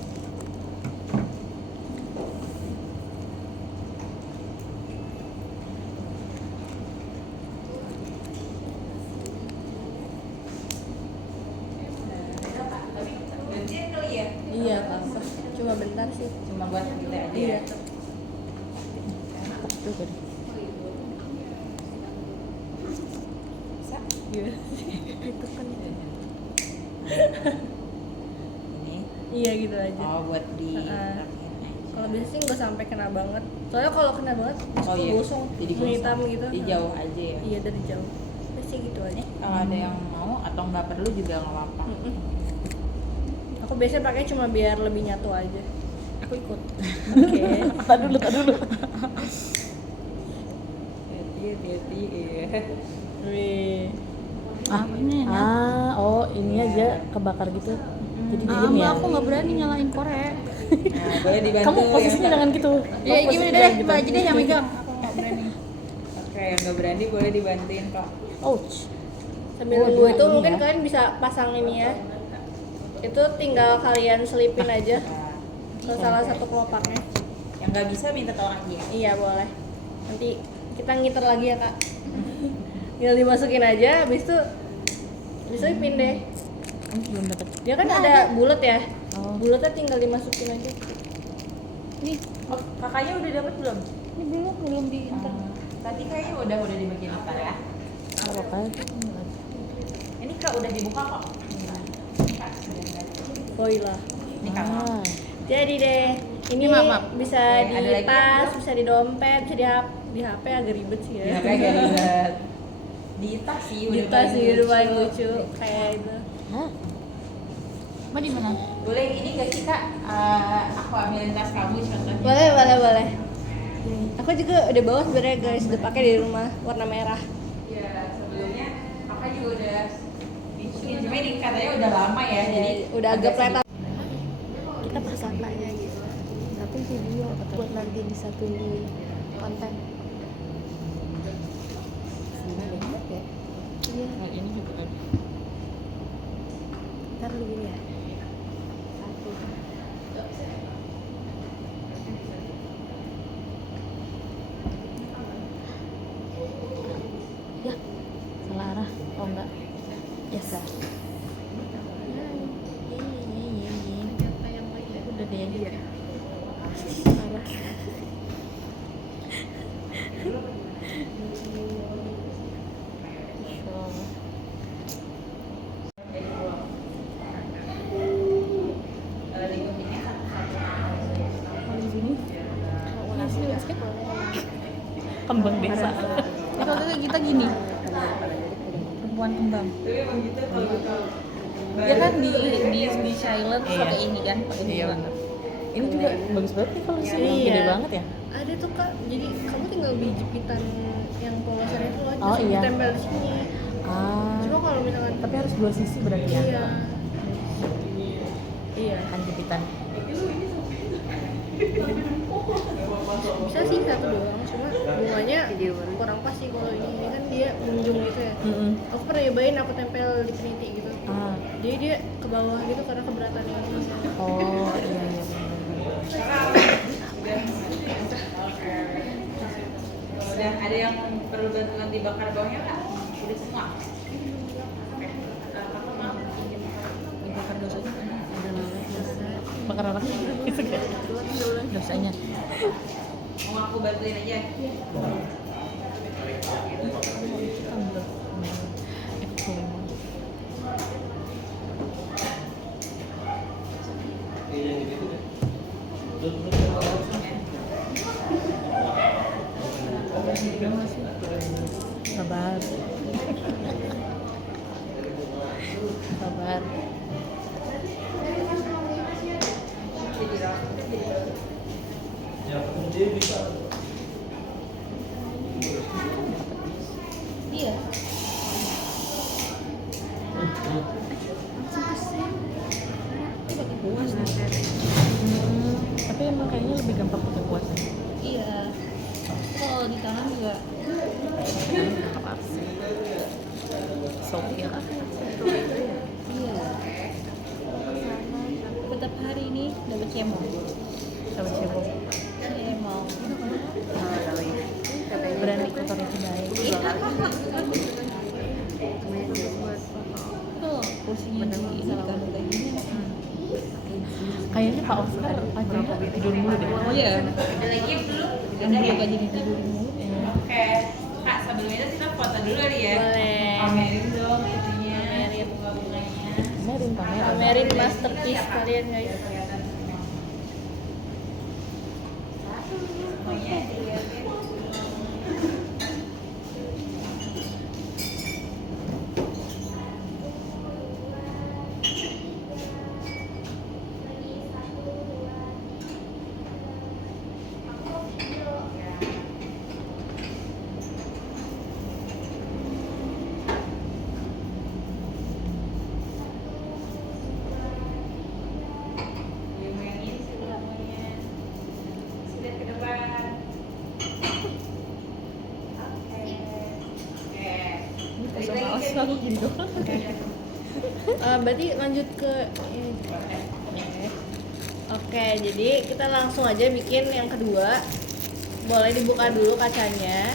Gantian kali ya? Iya apa-apa, cuma bentar sih. Cuma buat kita aja Iya. ya? tuh tadi. Gitu kan. Ini. Iya gitu aja. Oh, buat di Kalau biasa sih nggak sampai kena banget. Soalnya kalau kena banget Oh iya. gosong, Jadi hitam gosong. gitu. Jadi jauh aja ya. Iya dari jauh. Pasti gitu aja. Kalau ada yang mau atau nggak perlu juga nggak apa-apa. Aku biasanya pakai cuma biar lebih nyatu aja. Aku ikut. Oke. Tadi dulu. Hati-hati, iya. Wih. Apa ini? Oh ini aja kebakar gitu. Jadi diem ya. Aku nggak berani nyalain korek. Nah, boleh dibantu. Kamu posisinya yang jangan gitu. Ya Kamu gimana posisinya deh, jangan Mbak aja deh yang megang. Aku nggak berani. Oke, yang nggak berani boleh dibantuin kok. Ouch. Sambil Oh, nunggu dia itu ini mungkin ya. kalian bisa pasang ini ya. Itu tinggal kalian selipin aja ke salah satu kelopaknya. Yang nggak bisa minta tolong aja ya. Iya boleh. Nanti kita ngiter lagi ya kak. Tinggal dimasukin aja, habis itu diselipin deh. Belum dapat. Dia kan ada bulat ya. Oh. Bulatnya tinggal dimasukin aja. Nih, Oh, kakaknya udah dapat belum? ini belum di inter. Tadi kayaknya udah di bagian atas ya. Nggak apa-apa. Ini kak udah dibuka kok. Kak, sudah ada. Voila. Ini kak. Ah. Jadi deh, ini maaf. bisa Oke, ada di lagi tas, yang bisa di dompet, bisa di HP agak ribet sih ya. Ya kayak gak ribet. Di tas sih Di tas sih udah paling lucu kayak itu. Hah? Mbak di mana? Boleh ini gak sih kak? Aku ambilin tas kamu contohnya. Boleh. Aku juga udah bawa sebenarnya guys, udah pakai di rumah warna merah. Ya sebelumnya kakak juga udah bikin, cuma ini katanya udah lama ya, jadi Udah agak pletot. Kita pasang aja gitu. Tapi video buat nanti disatuin di konten. Banget ya. Iya. Nah, ini juga ada. Ntar lu gini ya. Satu. Ya, salah arah. Oh enggak. Yes. Udah deh. Iya. Salah. kalau diguntingnya Kembang desa. Kalau kita gini, perempuan kembang. tapi emang gitu kalau Ya kan di silent Iya. pakai ini kan, pakai Iya. bunga. Ini juga bagus banget nih kalau sini. Iya. Gede banget ya. Ada tuh kak, jadi kamu tinggal beli jepitan yang polosannya itu loh, Oh, terus iya. ditempel di sini. Ah. Cuma kalau misalkan Tapi harus dua sisi berarti ya. iya, iya Kan jepitan. bisa sih satu doang, cuma bunganya kurang pas sih kalau ini kan dia munjung gitu ya. Aku pernah nyobain aku tempel di peniti gitu, Ah. jadi dia ke bawah gitu karena keberatan yang ini. Oh iya iya. udah ada yang perlu bantuan dibakar bawahnya nggak? Udah semua. Oke. Kakak mau Dibakar dosanya kan udah lama. Bakar apa? Dosanya. mau aku bantuin aja? Sabar. Sabar. Iya. Tapi emang kayaknya lebih gampang pakai kuas. Iya. Kalau di tangan juga. Apa sih? Sopir. Iya. Tetap hari ini dapat cemong. Sama cebong. Cemong. Berani kotornya Hidayah. Tuh, posisinya di ini kan kayak gini. Kayaknya Pak Oscar aja tidur mulu deh. Oh iya. Ada lagi yang dulu? Yang dulu gak jadi tidur mulu. Oke. Kak, sebelum itu kita foto dulu kali ya. Boleh. Pamerin dong itunya, bunga-bunganya. Saya Pamerin masterpiece kalian guys. Berarti lanjut ke Oke, jadi kita langsung aja bikin yang kedua. Boleh dibuka dulu kacanya.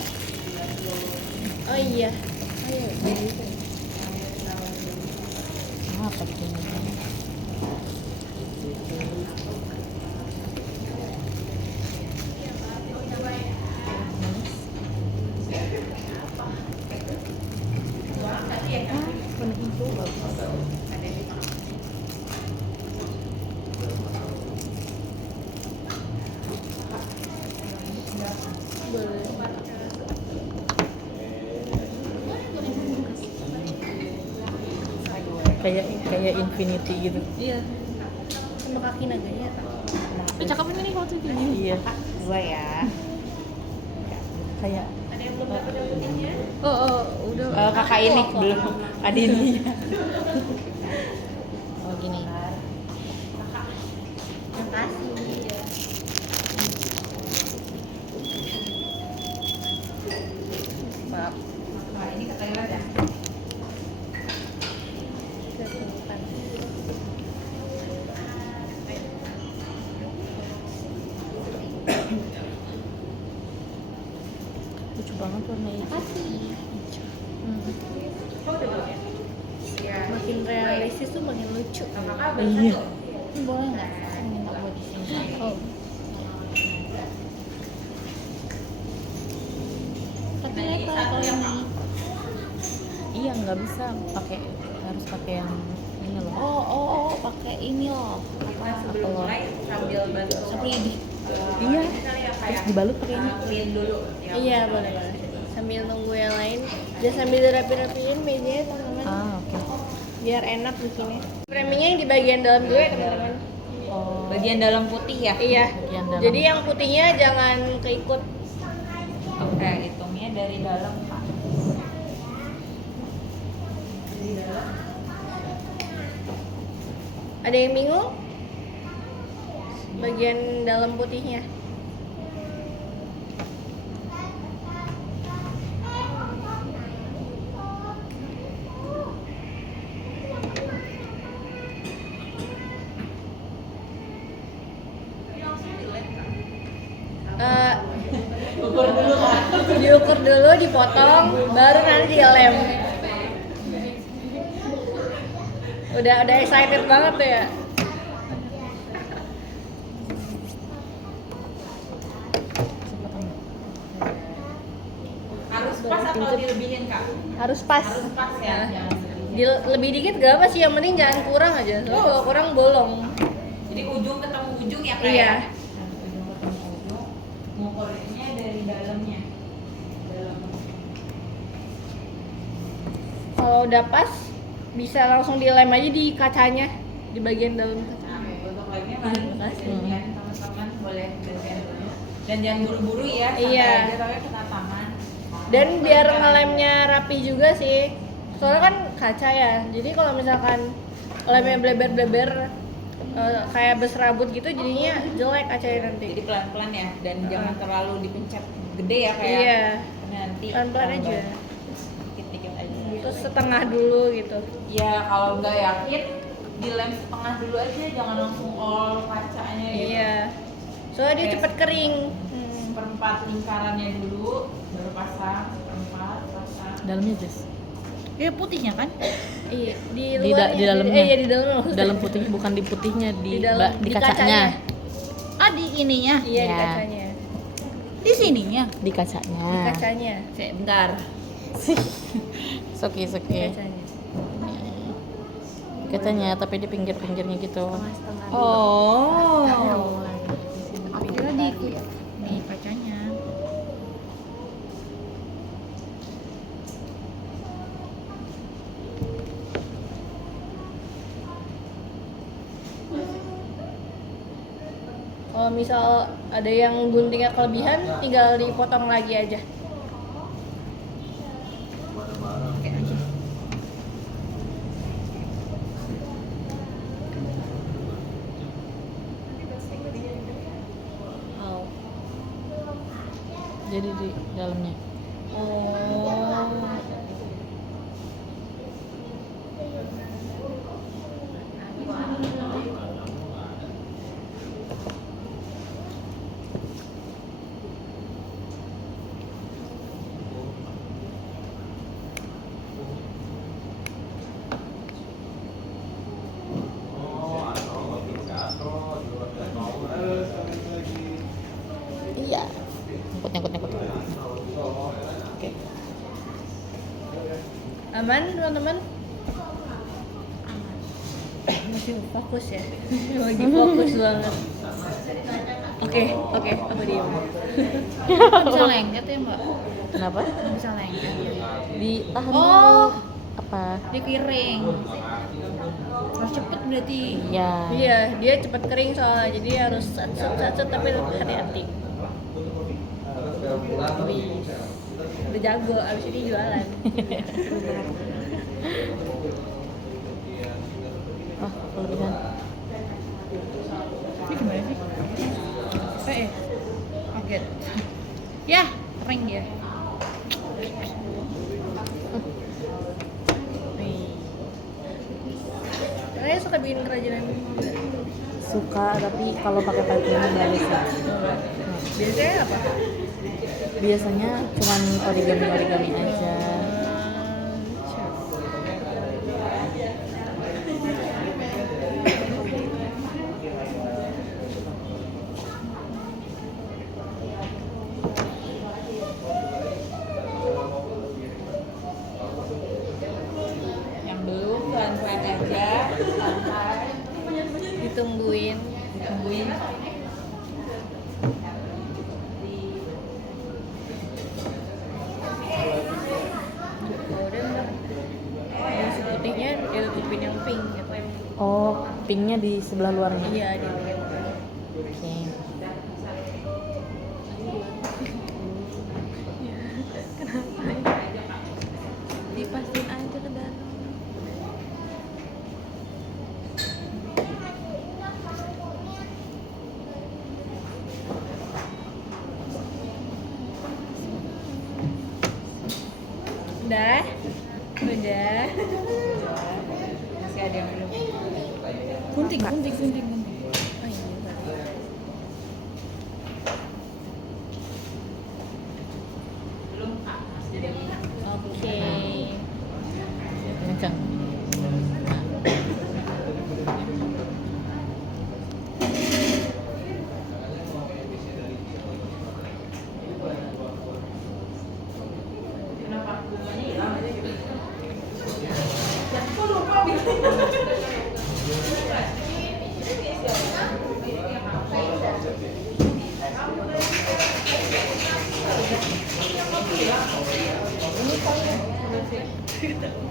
Oh iya. Ayo. Apa bikin ini? Kayak infinity gitu. Iya. Sama kaki naganya. Cakep ini nih foto ini. Iya. 2 ya. Kayak Ada yang belum dapat dapetinnya? Oh, udah. Kakak ini belum. Ada ini. Oh gini. Makasih. Maaf. Nah, ini ke Thailand ya? lucu banget warna hijau. Makin realistis tuh makin lucu. Iya. Boleh nggak? Minta buat di sini. Oh. Tapi lebar kalau ini. Iya, nggak bisa pakai, harus pakai yang ini loh. Oh, pakai ini loh. Sebelum mulai sambil bantu Seperti Iya. Terus dibalut pakai ini. clean dulu. Iya, boleh. Sambil nunggu yang lain. Dan sambil dirapi-rapiin mejanya teman-teman. Oke. Biar enak bikinnya. Framingnya yang di bagian dalam dulu ya teman-teman. Oh. Bagian dalam putih ya? Iya. Bagian dalam. Jadi yang putihnya jangan keikut. Oke, hitungnya dari dalam Pak. Ada yang bingung? Bagian dalam putihnya. Diukur dulu, dipotong, baru nanti dilem. Udah excited banget tuh ya. Harus pas atau dilebihin Kak? Harus pas. Harus pas ya. Nah, lebih dikit gak apa sih, yang penting jangan kurang aja. Soalnya kalau kurang bolong. Jadi ujung ketemu ujung ya Kak? Iya. Ya? Ujung ketemu ujung. Ngukurnya dari dalamnya. Dalam. Kalau udah pas, bisa langsung dilem aja di kacanya, di bagian dalam kaca. Nah, untuk lainnya mari gantian teman-teman boleh gantian dulu. Dan jangan buru-buru ya, santai Iya. aja tapi kena tangan. Dan biar ngelemnya rapi juga sih. Soalnya kan kaca ya. Jadi kalau misalkan lemnya bleber-bleber kayak berserabut gitu jadinya jelek kacanya nanti. Jadi pelan-pelan ya dan jangan terlalu dipencet gede ya kayak. Iya. Nanti Pelan-pelan aja. Dikit-dikit aja. Terus setengah dulu gitu. Ya kalau nggak yakin dilem setengah dulu aja, jangan langsung all kacanya gitu. Iya. Soalnya dia Oke. cepet kering. Seperempat lingkarannya dulu, baru pasang, seperempat pasang. Dalamnya Jess. Ya putihnya kan? Iya, di Di luarnya. dalamnya. Iya, di dalamnya. Dalam putihnya, bukan di putihnya, di dalam- di di kacanya. Di ininya. Iya, di Ya. kacanya. Di sininya. Di kacanya. Di kacanya. Bentar. Soki. Di kacanya. Di kacanya, tapi di pinggir-pinggirnya gitu. Setengah-setengah Oh. mulai Tapi dia di nih kacanya. Kalau misal ada yang guntingnya kelebihan, tinggal dipotong lagi aja. Oke aja. Oh. Jadi di dalamnya. Iya. Nyangkut. Oke. Aman teman-teman? Masih fokus ya? Lagi fokus banget. Oke, aku diam. Bisa lengket ya mbak? Kenapa? Bisa lengket. Ditahan Oh. dulu. Apa? Dia piring. Harus cepet berarti. Ya. Iya, dia cepat kering soalnya, jadi harus sat tapi hati-hati. Udah jago, abis ini jualan. Oh, kelebihan. Ini gimana sih? Kaget. Ya, kering dia. Kalian suka bikin kerajinan? Suka, tapi kalau pakai pipingnya bagus ya. Biasanya apa? Biasanya cuman origami aja. Yang belum pelan-pelan aja, santai. Ditungguin. Oh, udah ntar yang si putihnya dia tutupin yang pink gitu. Oh, pinknya di sebelah luarnya. Iya, di Oke. dipastiin aja ke dalam. Udah. Masih ada yang belum. Gunting. Oh iya. Berarti. Oke. Kencang.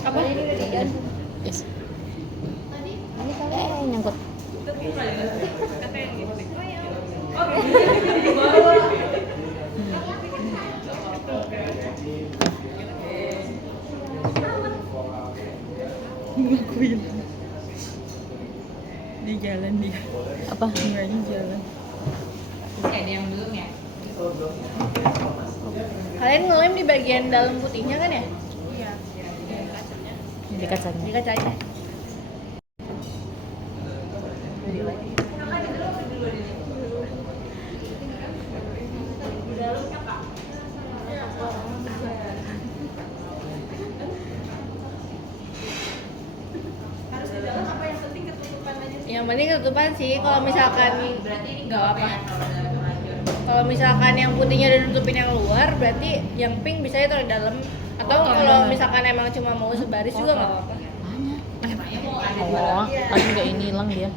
Apa? Yes. Nyangkut. Ngakuin. Di jalan dia. Apa? Bunganya jalan. Masih ada yang belum ya? Kalian ngelem di bagian dalam putihnya kan ya? Di kacanya. Di kacanya. Yang penting ketutupan sih. Kalau misalkan nggak apa. Kalau misalkan yang putihnya udah nutupin yang luar, berarti yang pink bisa taruh di dalam. Atau kalau misalkan emang cuma mau sebaris juga nggak apa-apa. Oh, tapi nggak ini hilang dia.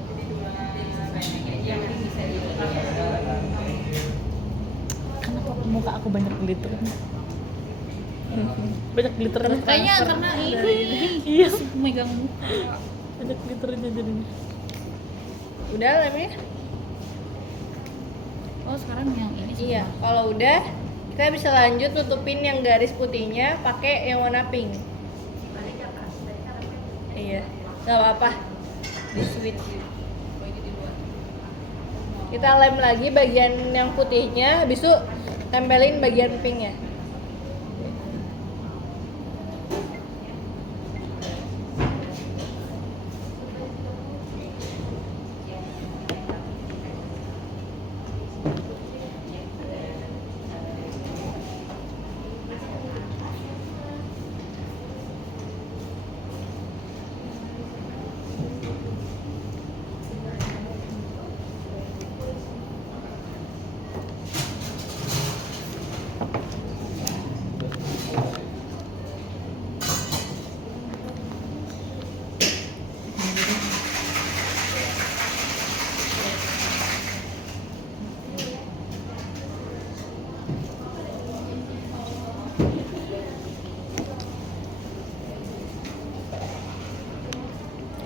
Kenapa muka aku banyak glitter? Banyak glitter kan? Kayaknya karena ini Iya, megang banyak glitternya jadinya. Udah lemnya? oh sekarang yang ini semua. Iya, kalau udah kita bisa lanjut tutupin yang garis putihnya pakai yang warna pink. Iya, nggak apa-apa. Di switch. Kita lem lagi bagian yang putihnya, habis itu tempelin bagian pinknya.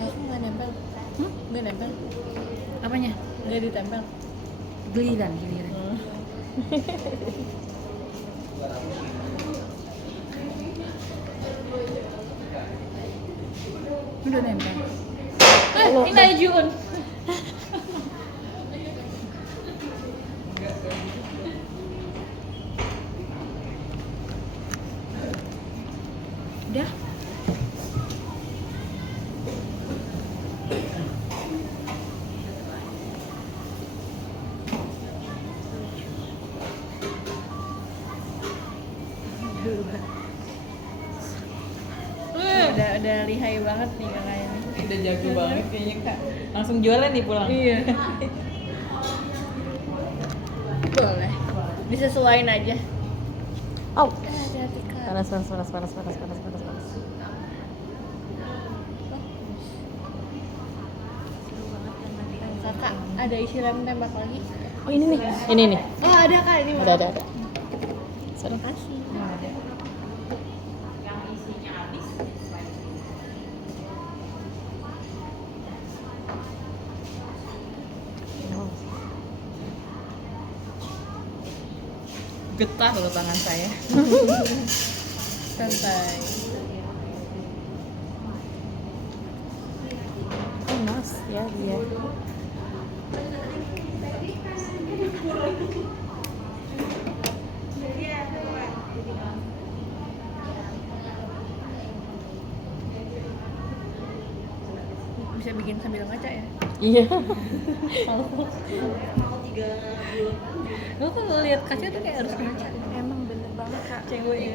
Aku nggak nempel. Nggak nempel. Apanya? Nggak ditempel. Giliran. Udah nempel. Ini Jun. Udah. Udah lihai banget nih kakaknya nih. Udah jago banget kayaknya Kak. Langsung jualan nih pulang. Iya. Boleh. Disesuaiin aja. Oh, Hati-hati Kak. panas. Kakak, ada isi lem tembak lagi? Oh ini nih. Ini nih. Oh ada Kak, ini mah. Ada. Terima kasih. Getah loh tangan saya. Santai. Panas ya dia. Bisa bikin sambil ngaca ya? Iya. Lo kalau lihat kaca tuh kayak harus ngaca. Emang bener banget kak. Cewek ya.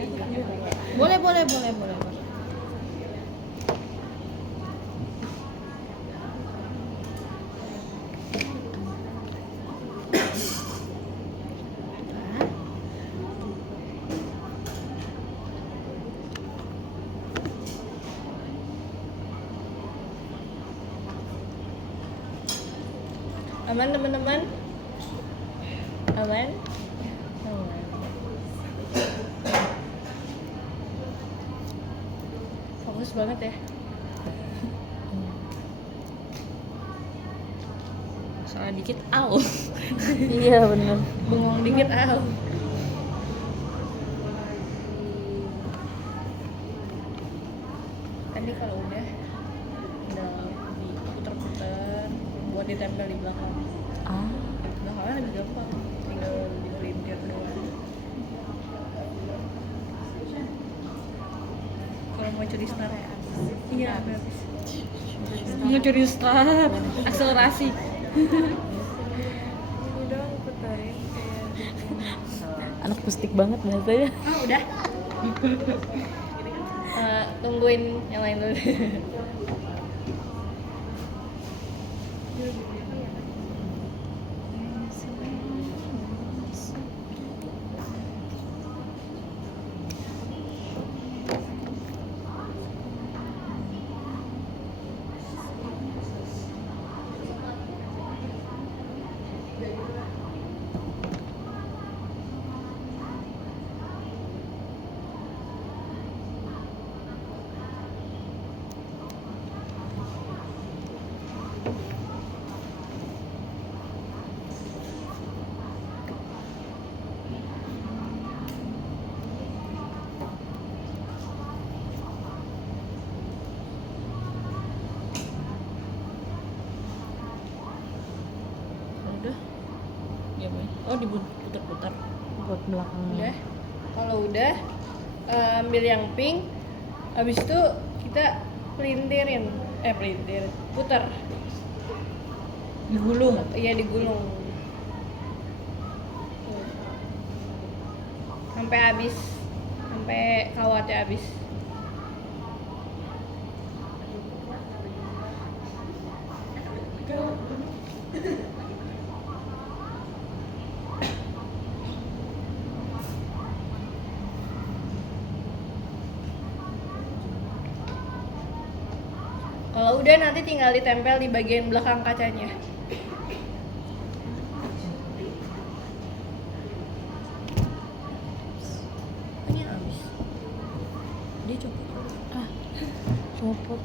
Boleh. Aman teman-teman? Aman? Fokus banget ya. Salah dikit, au. Iya bener. Bengong dikit ah. Tadi kalau udah diputer-puter buat ditempel di belakang. Ah, Belakangnya lebih gampang, tinggal dipelintir doang. Kalau mau curi start, iya habis. Ngecuri start. Akselerasi. Ini doang puterin kayak anak pustik banget bahasanya. Ah udah. Tungguin yang lain dulu. Oh diputar-putar. buat belakangnya. Udah. Kalau udah ambil yang pink, habis itu kita pelintirin, putar. Digulung. Iya, digulung. Tuh. Sampai habis, sampai kawatnya habis. Kalau udah nanti tinggal ditempel di bagian belakang kacanya. Ini habis. Dia copot. Copot.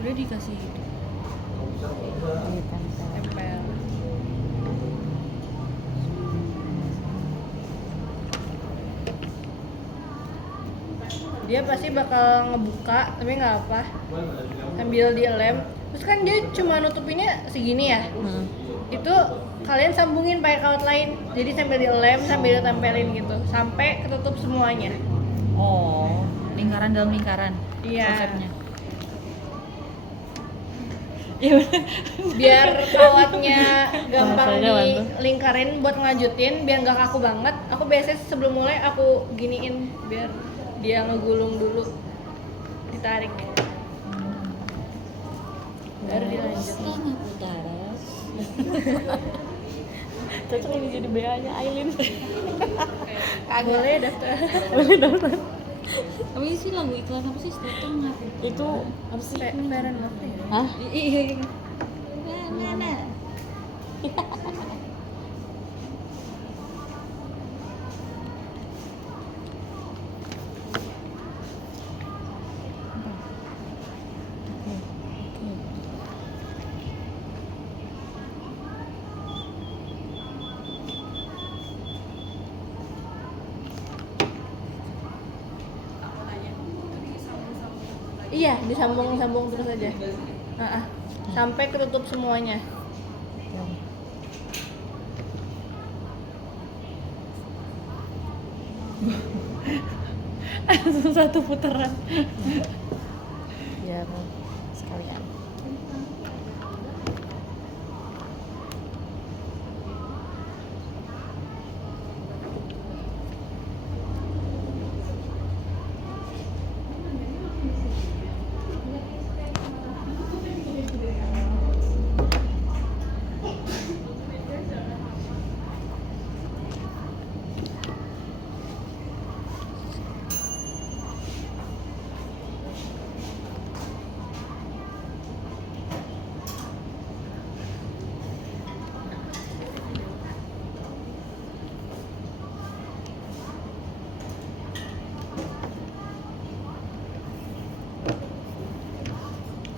Udah dikasih itu. Tempel. Dia pasti bakal ngebuka, tapi nggak apa. Sambil dilem. Terus kan dia cuma nutupinnya segini ya. Itu kalian sambungin pakai kawat lain. Jadi sambil dilem, sambil ditempelin gitu, sampai ketutup semuanya. Oh, lingkaran dalam lingkaran. Iya. Konsepnya. Biar kawatnya gampang Bahasanya bantu. dilingkarin buat ngelanjutin, biar nggak kaku banget. Aku biasanya sebelum mulai aku giniin biar dia ngegulung dulu, ditarik, baru dilanjut. Cocok ini jadi BA-nya Aileen. Boleh daftar. Tapi sih lagu iklan apa sih setengah? Itu apa sih? Feren apa ya? Hah? Iya. Nah. Iya, disambung terus aja. Sampai ketutup semuanya. Satu putaran. Biar sekalian.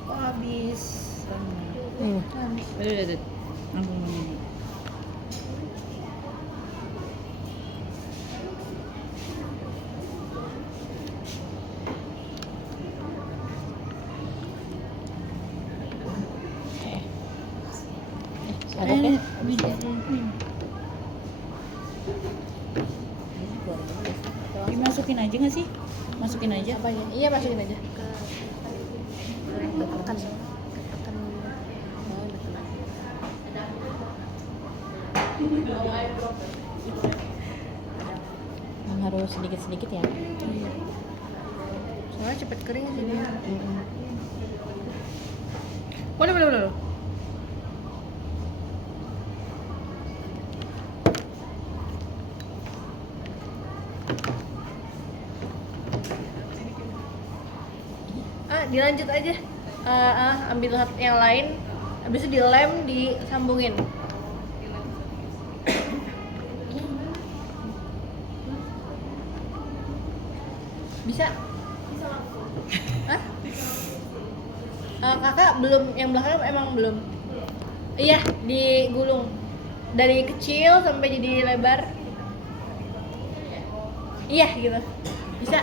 Oh, habis. Udah. Langsung ini. Ada kan? Dimasukin aja nggak sih? Masukin aja. Apanya? Iya, masukin aja. Tekan Harus sedikit-sedikit ya. Soalnya cepet kering sih dia. Boleh. Dilanjut aja. Ambil yang lain, habis itu dilem, disambungin. Bisa? Hah? Kakak belum, yang belakang emang belum. Iya, digulung dari kecil sampai jadi lebar. Iya gitu. Bisa.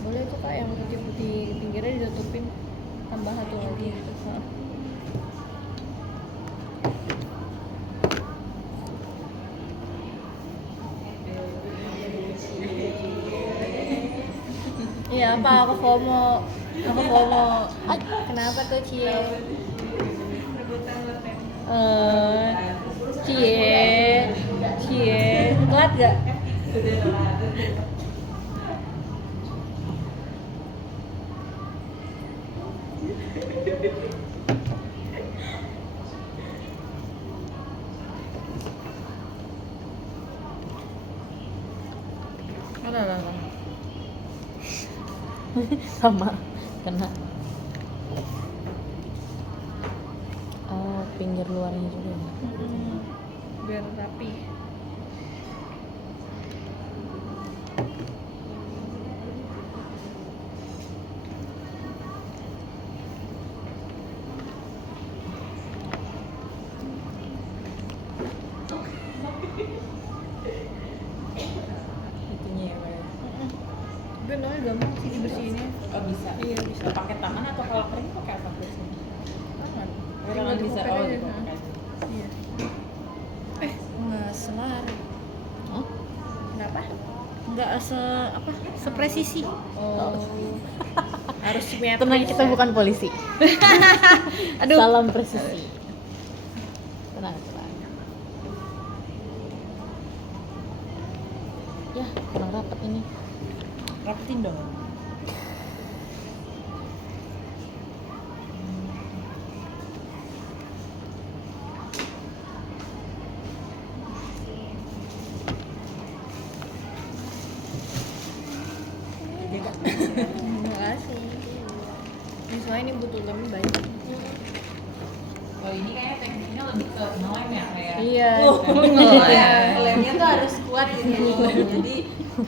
Boleh tuh kak yang putih-putih pinggirnya ditutupin, tambah satu lagi gitu. Hah. Iya apa aku FOMO. Kenapa tuh Cie? Cie, telat gak? Sama kena pinggir luarnya juga ya. Biar rapi. Itunya ya, Mbak. Tapi namanya gampang sih dibersihinnya. Oh bisa. Iya bisa. Pakai tangan atau kalau kering pakai apa biasanya? Tangan. Tangan bisa. dipakai Oh, aja. dipakai. Iya. Nggak selari. Hah? Kenapa? Nggak sepresisi. Oh. Harus simetris. Tenang, kita bukan polisi. Aduh. Salam presisi. Tenang. Ya, kurang rapat ini. Rapetin dong. Terima kasih. Soalnya ini butuh lem banyak. Oh ini kayaknya tekniknya lebih ke ngelem ya kayak. Iya. Lemnya tuh harus kuat gitu. Jadi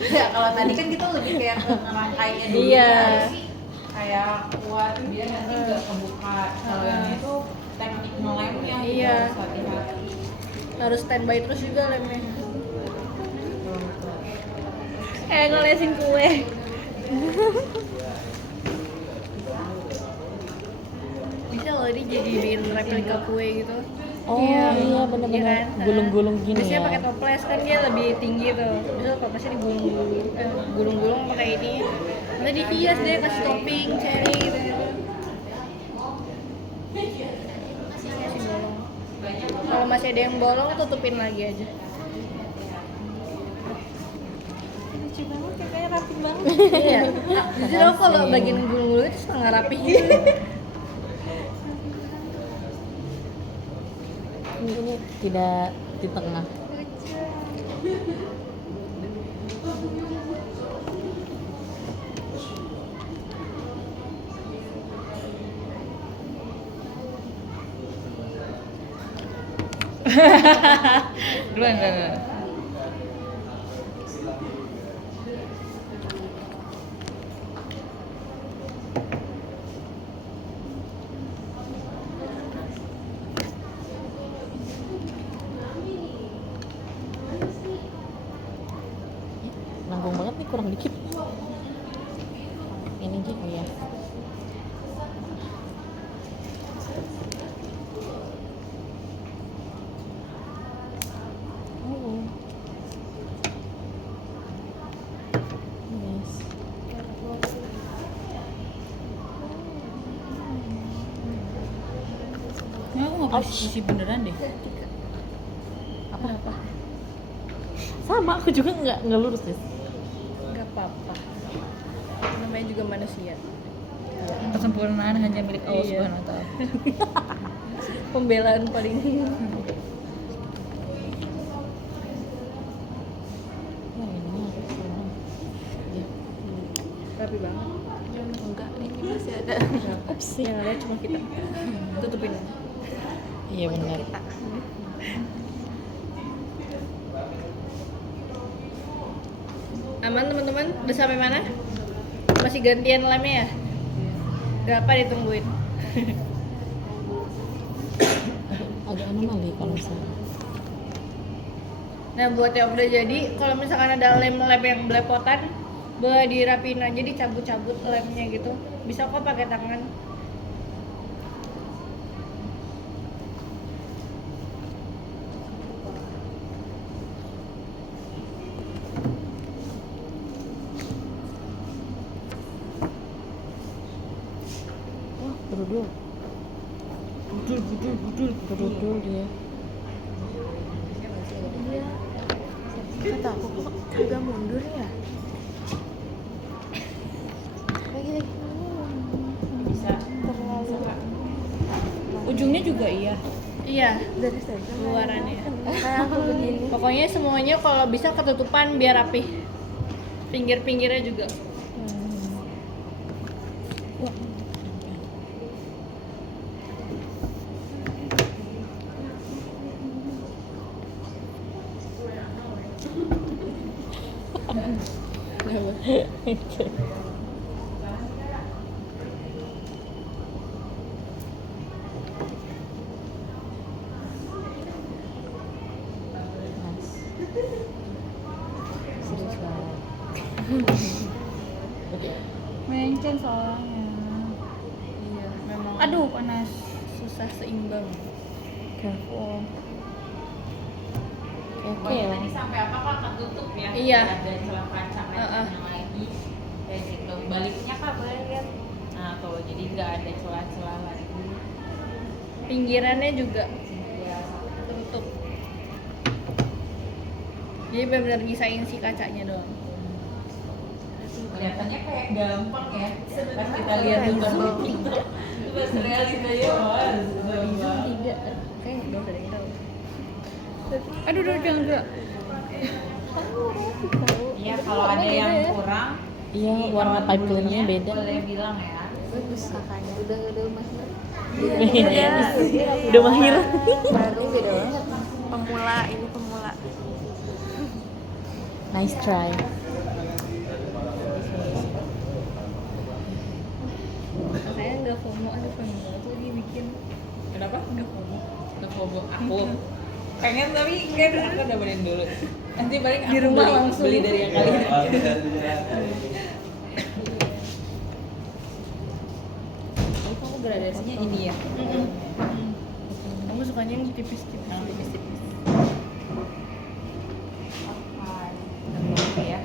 ya kalau tadi kan kita lebih kayak ke ngerangkainya dulu. Iya. Harus kayak kuat biar nanti nggak kebuka. Kalau yang itu teknik ngelemnya Iya. harus hati-hati. Harus standby terus juga lemnya. Kayak ngolesin kue. Bisa loh ini jadiin replika kue gitu. Oh iya, benar-benar Iya kan? gulung-gulung gini Biasanya ya. pakai toples kan dia lebih tinggi tuh. Bisa toplesnya digulung-gulung pakai ini. Nanti dihias deh kasih topping cherry gitu. Masih bolong. Kalau masih ada yang bolong tutupin lagi aja. Lucu banget, kayaknya rapi banget. Iya. Jujur aku kalau bagian gulung-gulung itu setengah rapi gitu. Ini tidak di tengah. Duluan. Nanggung banget nih, kurang dikit. Ini gitu ya. Oh. Yes. Ini aku nggak presisi beneran deh. Apa? Sama, aku juga nggak lurus deh. Gak apa-apa. Namanya juga manusia. Kesempurnaan hanya milik Allah Iya. Subhanahu wa Ta'ala. Pembelaan paling Ya ini harus orang. Ya. rapi banget. Enggak, ini masih ada. Ups, yang ada cuma kita. Tutupin. Iya benar. Aman teman-teman? Udah sampai mana? Masih gantian lemnya ya? Berapa ditungguin? Agak anomali kalau misalnya. Nah buat yang udah jadi, kalau misalkan ada lem-lem yang belepotan, boleh dirapiin aja, dicabut-cabut lemnya gitu. Bisa kok pakai tangan. Wah, berudul. Berudul dia. Iya. Kata aku kok agak mundur ya. Lagi Bisa. terlalu Ujungnya juga iya. Iya, dari center luarannya. kayak aku begini. Pokoknya semuanya kalau bisa ketutupan biar rapih. Pinggir-pinggirnya juga. Serius banget. Mencen soalnya. Iya, memang Aduh, panas. susah seimbang. Careful. Oke. Tadi sampai apa kak ketutup ya? Iya. Ada celah kaca Heeh. lagi kayak gitu. Baliknya kak boleh lihat. Nah tuh jadi nggak ada celah-celah lagi. Pinggirannya juga Ya. tutup. Jadi benar-benar ngisain si kacanya doang. Kelihatannya kayak gampang ya. Pas kita lihat gambar kita. Pas realitanya wah. Tidak, kayak nggak usah ada yang tahu. Aduh, jangan gerak. Iya kalau ada yang kurang. Iya, di warna awal pipe cleanernya dulunya beda. Boleh bilang ya. Bagus kakaknya. Udah mahir. Udah mahir. Baru beda banget. Pemula, ini pemula. Nice try. Saya nggak FOMO, ada FOMO tuh dia bikin. Kenapa? Nggak FOMO. Ngefobo aku. Pengen tapi enggak aku udah beliin dulu. Nanti balik Di aku rumah beli, langsung. beli dari yang kali. Oh, kamu gradasinya ini ya? Kamu sukanya yang tipis-tipis. Yang tipis-tipis. Oke ya.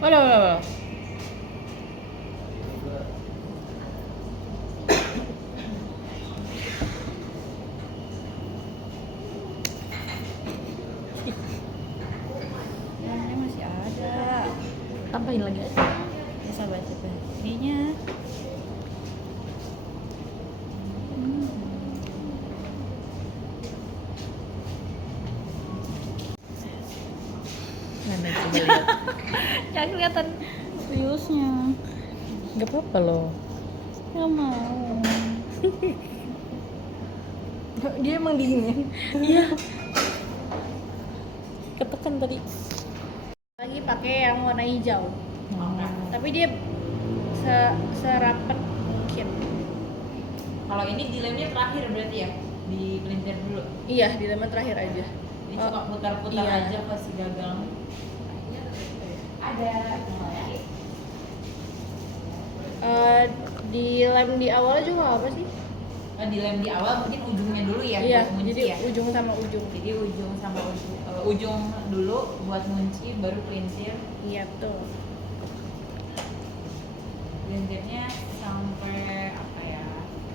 Waduh. Lemnya masih ada. Tambahin lagi aja. Bisa baca baterainya. Mana coba lihat. Jangan kelihatan seriusnya. Gak apa-apa loh. Nggak mau. Dia emang dingin. Iya. Ketekan tadi. Lagi pakai yang warna hijau. Tapi dia serapet mungkin. Kalau ini dilemnya terakhir berarti ya? Di pelintir dulu. Iya, di lemah terakhir aja. Ini cuma putar-putar iya. aja pas gagal. Ada. Di lem di awalnya juga apa sih? Di lem di awal mungkin ujungnya dulu ya Iya, buat ngunci jadi ya. ujung sama ujung. Jadi ujung sama ujung, ujung dulu buat ngunci baru pelintir. Iya betul. Pelintirnya sampai apa ya?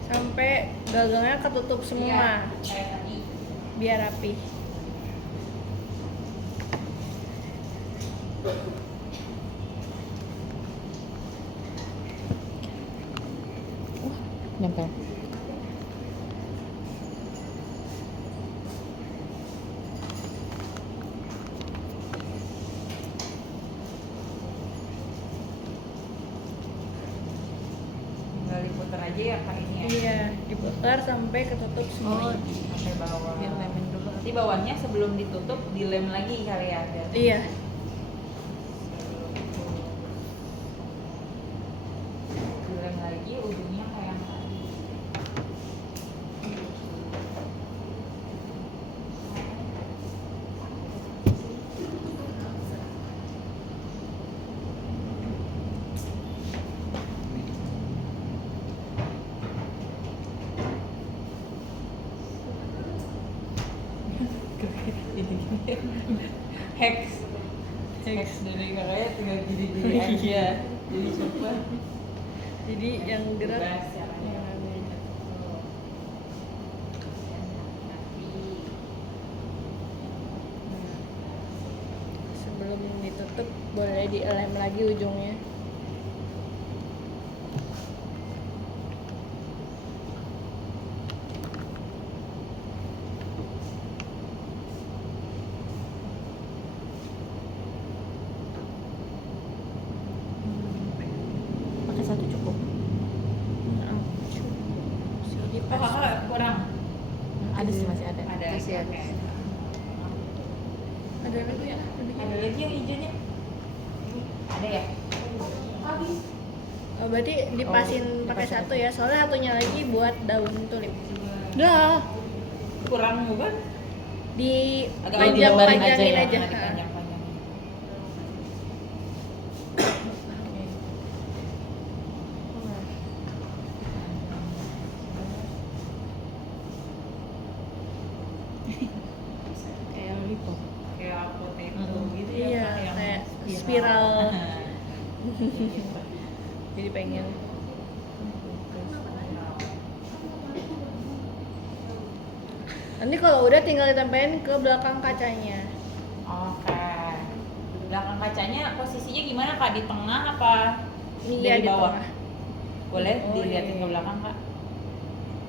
Sampai gagalnya ketutup semua, Iya, kayak tadi. biar rapi. Nempel. Tinggal diputer aja ya kak ini ya. Iya, diputar sampai ketutup semua. Sampai bawah. Biar lemin dulu. Nanti bawahnya sebelum ditutup dilem lagi kali ya. Biar Iya. dilem lagi ujungnya kayak yang tadi. Hex dari kakaknya tinggal gini-gini aja. Jadi cepet. Jadi yang gerak Bebas caranya. yang ambil. Sebelum ditutup boleh dilem lagi ujungnya. Pakai satu cukup. Oh kakak kurang? Ada sih, masih ada. Ada. Masih ada. Oke. Ada lagi ya? Ada lagi yang hijaunya? Ada ya? Oh, berarti dipasin pakai dipasin satu ya. Soalnya satunya lagi buat daun tulip. Dah. Kurang bukan? Di Agak dilebarin aja panjangin ya. aja. Dipanjang-panjangin. Kayak lollipop. Kayak potato gitu ya Iya, Kak, yang kayak spiral. Gitu. Jadi pengen. Nanti kalau udah tinggal ditempelin ke belakang kacanya. Oke. Belakang kacanya posisinya gimana kak? Di tengah apa Iya, dari di bawah? tengah. Boleh Oh, dilihatin iya. ke belakang kak?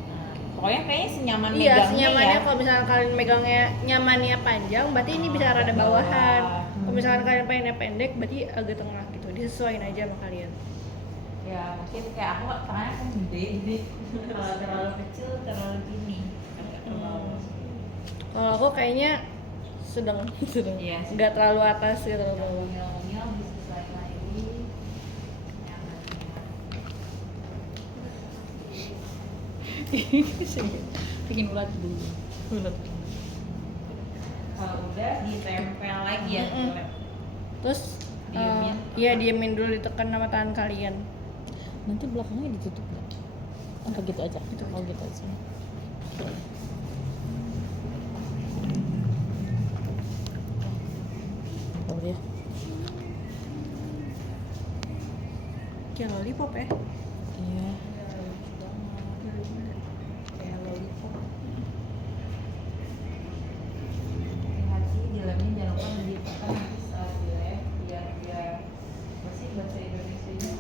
Nah, pokoknya kayaknya senyaman Iya, megangnya senyamannya ya. kalau misalkan kalian megangnya nyamannya panjang, berarti ini bisa rada bawahan. Kalau misalkan kalian pengennya pendek, berarti agak tengah gitu. Disesuaiin aja sama kalian. Ya mungkin kayak aku tangannya kan gede jadi kalau terlalu kecil terlalu gini. Agak terlalu. Kalau aku kayaknya sedang Iya. nggak terlalu atas, nggak terlalu bawah. Ngomel-ngomel disesuaikan lagi. Nyamannya. Bikin ulat dulu. Kalau udah ditempel lagi ya. Mm-mm. Terus Diemin. iya diemin dulu, ditekan sama tangan kalian. Nanti belakangnya ditutup nggak? Atau gitu aja? Oh gitu aja. Oh ya. Kayak lollipop ya. Iya. Kayak lollipop. Hati-hati dilemnya jangan lupa ditekan nanti saat dilem biar dia bersih bahasa Indonesia-nya.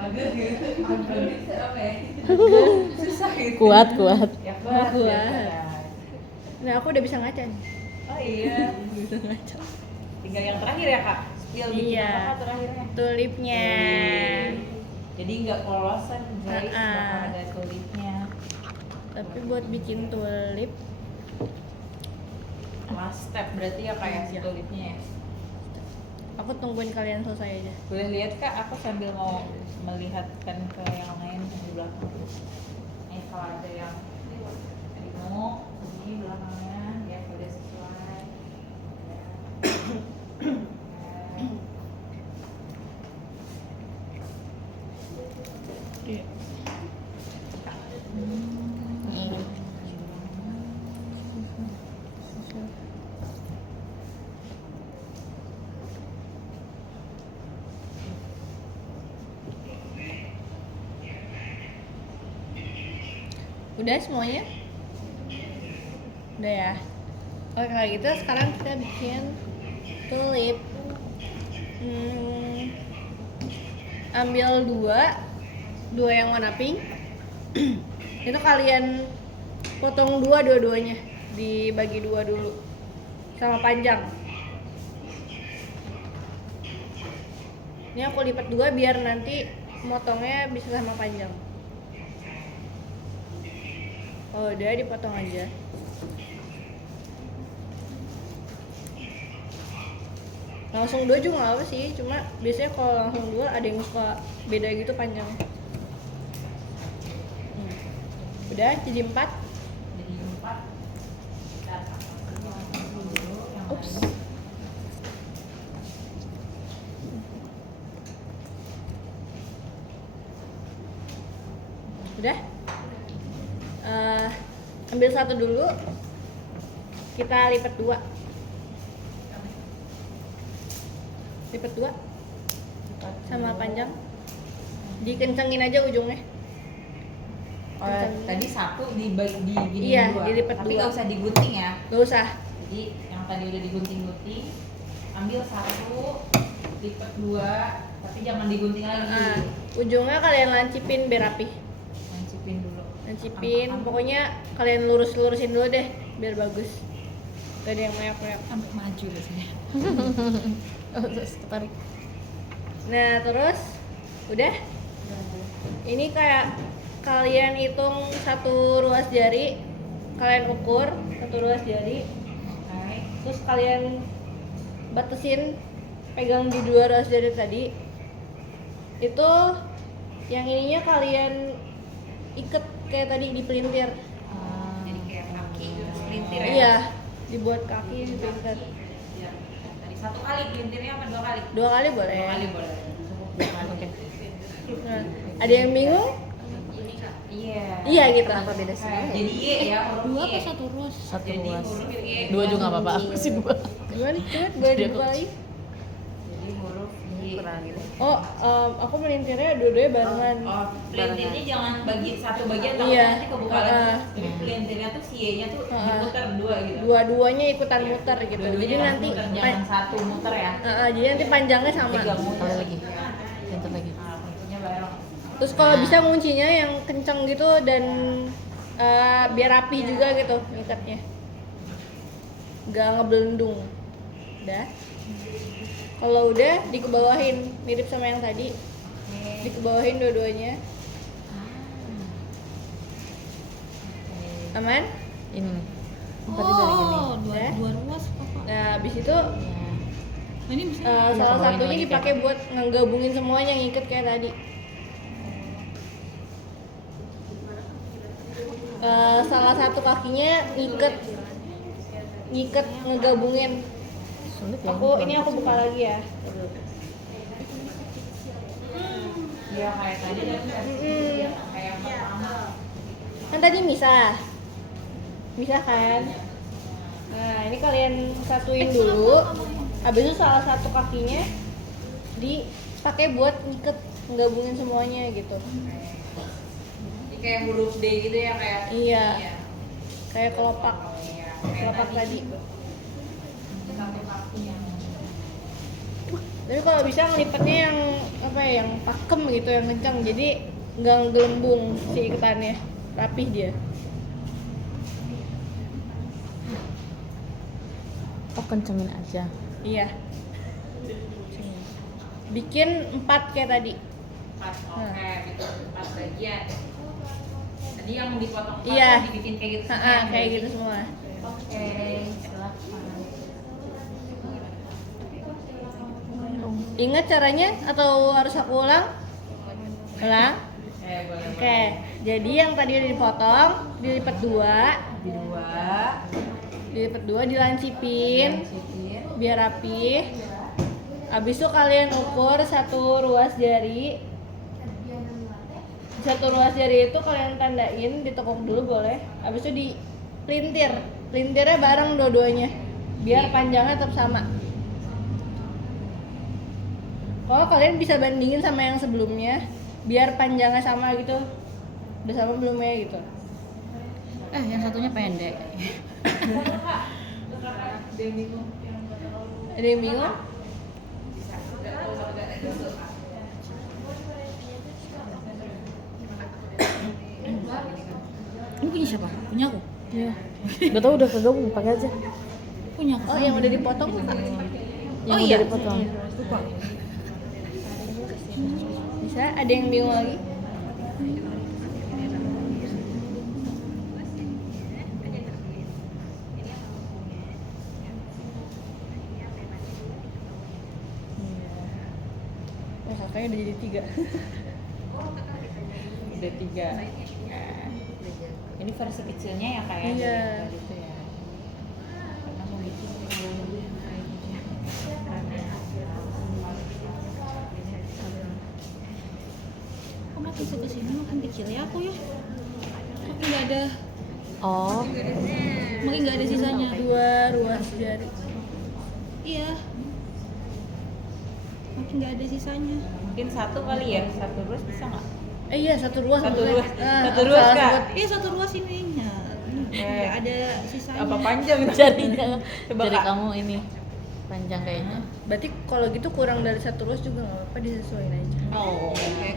Agak gitu. Agak bisa apa ya? Susah gitu. Kuat, kuat. Ya kuat. Kuat. Ya. Nah aku udah bisa ngaca nih. Oh iya. Bisa ngaca. Tinggal yang terakhir ya kak. Spill bikin Iya. apa terakhirnya? Tulipnya. Jadi nggak polosan guys, Ah. bakal ada tulipnya. Tapi buat bikin tulip, Last step berarti ya kayak si Iya. tulipnya ya. aku tungguin kalian selesai aja. Boleh lihat kak, aku sambil mau melihatkan ke yang lain di belakang. Nih kalau ada yang mau ini belakangnya ya udah sesuai. Iya. Udah semuanya? Udah ya? Oke kalau gitu sekarang kita bikin tulip. ambil dua yang warna pink. Itu kalian potong dua-duanya, dibagi dua dulu sama panjang. Ini aku lipat dua biar nanti motongnya bisa sama panjang. Oh udah, dipotong aja. Langsung dua juga nggak apa sih, cuma biasanya kalau langsung dua ada yang suka beda gitu panjang. Udah jadi 4. Jadi 4. Kita tambahkan dulu yang Ups. lain. Udah. Ambil satu dulu. Kita lipat dua. Lipat dua sama panjang. Dikencengin aja ujungnya. Oh, tadi satu dibagi gini Iya, dua. dilipat Tapi dua. nggak usah digunting ya. Gak usah. Jadi yang tadi udah digunting-gunting, ambil satu, lipat dua, tapi jangan digunting lagi. Ujungnya kalian lancipin biar rapi. Lancipin dulu. Lancipin, pokoknya kalian lurus-lurusin dulu deh biar bagus. Gak ada yang meyak-meyak. Sampai maju deh saya. Oh, terus ketarik. Nah terus udah. Ini kayak kalian hitung satu ruas jari, kalian ukur satu ruas jari, Oke. terus kalian batasin, pegang di dua ruas jari tadi. Itu yang ininya kalian iket kayak tadi di pelintir. Jadi kayak kaki selintir ya. Iya, dibuat kaki di pelintir. Iya. Tadi satu kali pelintirnya apa dua kali? Dua kali boleh. Dua kali boleh. Oke. Nah, ada yang bingung? Iya. Iya gitu. Kenapa beda sih? Jadi Y ya, huruf Dua Y. apa satu ruas? Satu Jadi ruas. huruf Y. Dua juga nggak apa-apa. Aku sih dua. Gimana cepet boleh Jadi dibuka aku- lagi? Jadi huruf Y. Oh, aku melintirnya dua-duanya barengan. Oh, pelintirnya jangan bagi satu bagian takutnya Iya. nanti kebuka lagi. Jadi pelintirnya tuh si Y-nya tuh diputar dua gitu. Dua-duanya ikutan muter gitu. Dua-duanya Jadi langsung nanti muter, jangan satu muter ya. jadi nanti panjangnya sama. Tiga muter Kali lagi. Pintar lagi. Nah, kuncinya bareng. Terus kalau bisa nguncinya yang kenceng gitu dan biar rapi juga gitu ngikatnya. Gak ngebelendung. Udah. Kalau udah dikebawahin mirip sama yang tadi. Dikebawahin dua-duanya. Aman? Ini nih. Tadi dari gini. Oh, dua, Ya. dua ruas pokok. Nah, habis itu Nah, ini bisa salah kebawahin satunya lagi dipakai buat ngegabungin semuanya yang ikat kayak tadi. Salah satu kakinya ngikat ngegabungin. Sulit ya. Ini aku buka lagi ya. Ya kayak tadi kan kayak yang pertama. Kan tadi misah kan. Nah ini kalian satuin dulu. Habis itu salah satu kakinya dipakai buat ngikat ngegabungin semuanya gitu. Ini kayak huruf D gitu ya kayak. Iya. Kayak kelopak. Iya. Kelopak tadi. Satu kakinya. Tapi kalau bisa ngelipatnya yang apa ya, yang pakem gitu, yang kencang. Jadi nggak gelembung si ikatannya, rapih dia. Oh, kencengin aja. Iya. Bikin 4 kayak tadi. 4. Oke, gitu. 4 bagian. Tadi yang dipotong Iya. dibikin kayak gitu. Kayak gitu semua. Oke, silakan. Ingat caranya atau harus aku ulang? Ulang. Boleh. Oke. Jadi yang tadi udah dipotong, dilipat dua, Dilipat dilancipin sipin. biar rapi. Habis itu kalian ukur satu ruas jari. Satu ruas jari itu kalian tandain, ditekuk dulu boleh. Habis itu dipelintir. Pelintirnya bareng dua-duanya. Biar panjangnya tetap sama. Kalau kalian bisa bandingin sama yang sebelumnya, biar panjangnya sama gitu. Udah sama belum ya gitu. yang satunya pendek. Ada yang bingung? punya siapa? Punya aku. Iya. Gak tau udah kegabung, pakai aja. Punya aku. Oh, yang udah dipotong bukan? Yang Oh, udah iya. dipotong. Lupa. Bisa, ada yang bingung lagi? Oh, kakaknya udah jadi 3. Udah 3. Ini versi kecilnya ya kayak Iya. gitu ya. Karena mau bikin Kok makin kesini makin kecil ya aku ya? Tapi nggak ada, Oh, makin nggak ada sisanya. 2 ruas jari. Iya. Makin nggak ada sisanya. mungkin 1 kali ya, 1 ruas bisa nggak? Iya, 1 ruas. Satu maksudnya. ruas. Ah, Satu ruas, salah Kak. sebut. Iya 1 ruas ini. Nah, nggak ada sisanya. Apa panjang? jarinya. Coba, Jari Kak. kamu ini panjang kayaknya. Berarti kalau gitu kurang dari 1 ruas juga nggak apa-apa, disesuaiin aja. Oh, oke.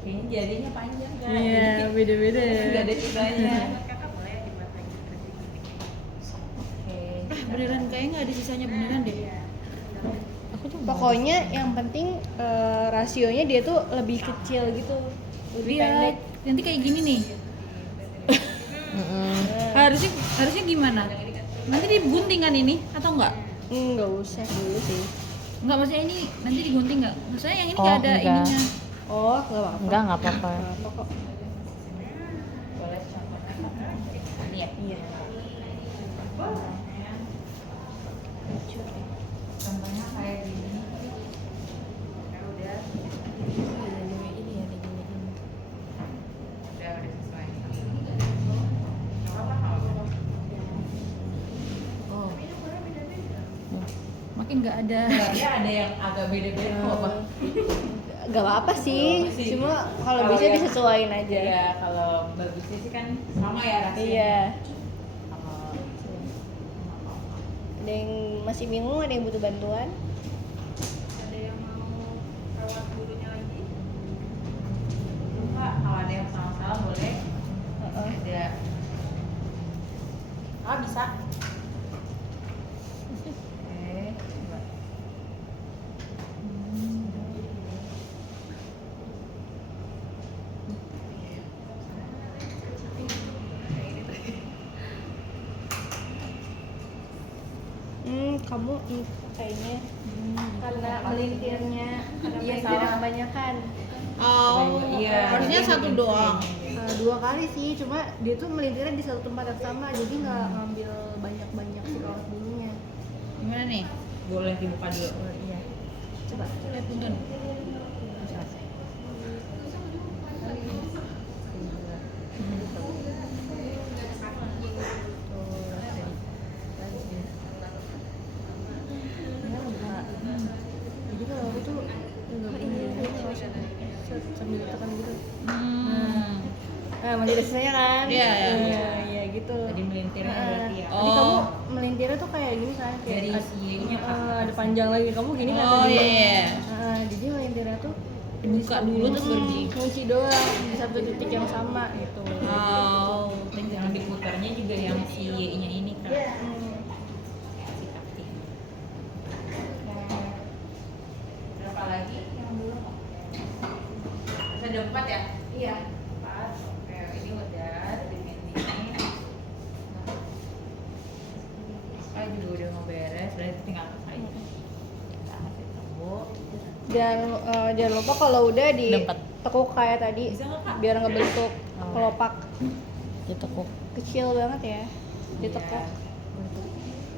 Kayaknya jarinya panjang kan? Iya, beda-beda. Nggak ada sisanya. Beneran kayaknya nggak ada sisanya beneran deh. Aku tuh Pokoknya yang penting rasionya dia tuh lebih kecil gitu, lebih pendek. Lihat, nanti kayak gini nih. Harusnya gimana? Nanti digunting kan ini atau enggak? Nggak usah dulu sih. Enggak, maksudnya ini nanti digunting enggak? Maksudnya yang ini Oh, nggak ada enggak. ininya. Oh, nggak apa-apa. enggak apa-apa. Nggak apa kok. Boleh contohnya. Ini ya? Iya. Contohnya kayak gini. Udah sesuai. Oh. Makin nggak ada. Kayaknya ada yang agak beda-beda kok, apa? Nggak apa-apa sih. Nggak apa-apa sih. Cuma kalau Kalau bisa yang- disesuaiin aja. Iya, kalau bagusnya sih kan sama ya rasanya. Iya. Kalau Ada yang masih bingung, ada yang butuh bantuan. ada yang mau rawat bulunya lagi? Lupa, kalau ada yang salah-salah boleh. Ada. Ah, bisa. Oke, coba. Kamu kayaknya karena melintirnya, karena Iya, melintirnya salah. kebanyakan. Oh, Iya. harusnya satu doang. 2 kali sih, cuma dia tuh melintirnya di satu tempat yang sama, jadi nggak ngambil banyak-banyak si kawat bulunya. Gimana nih? Boleh dibuka dulu. Iya. Coba. Lihat punten. Jadi kalau aku tuh nggak punya sambil tekan gitu. Nah, masih ada sisanya kan? Iya, iya. Iya gitu. Tadi melintirnya Nah, berarti ya. Tadi Oh. kamu melintirnya tuh kayak gini kan? Kayak Dari si-nya, Kak. ada panjang lagi. Kamu gini kan? Oh tadi? iya. Jadi melintirnya tuh Buka dulu terus baru di. kunci doang di satu titik yang sama gitu. Oh, Yang diputarnya juga yang si Y-nya ini kan. Berapa lagi yang belum? Ada 4 ya? Iya. 4. Oke, ini udah dengan ini. Ah, juga udah mau beres, berarti tinggal pakai. Kita kasih tahu. Jangan lupa kalau udah Dapat. ditekuk kayak tadi, Bisa nggak, Kak? biar ngebentuk Oh. kelopak Ditekuk. kecil banget ya. Ditekuk. Iya.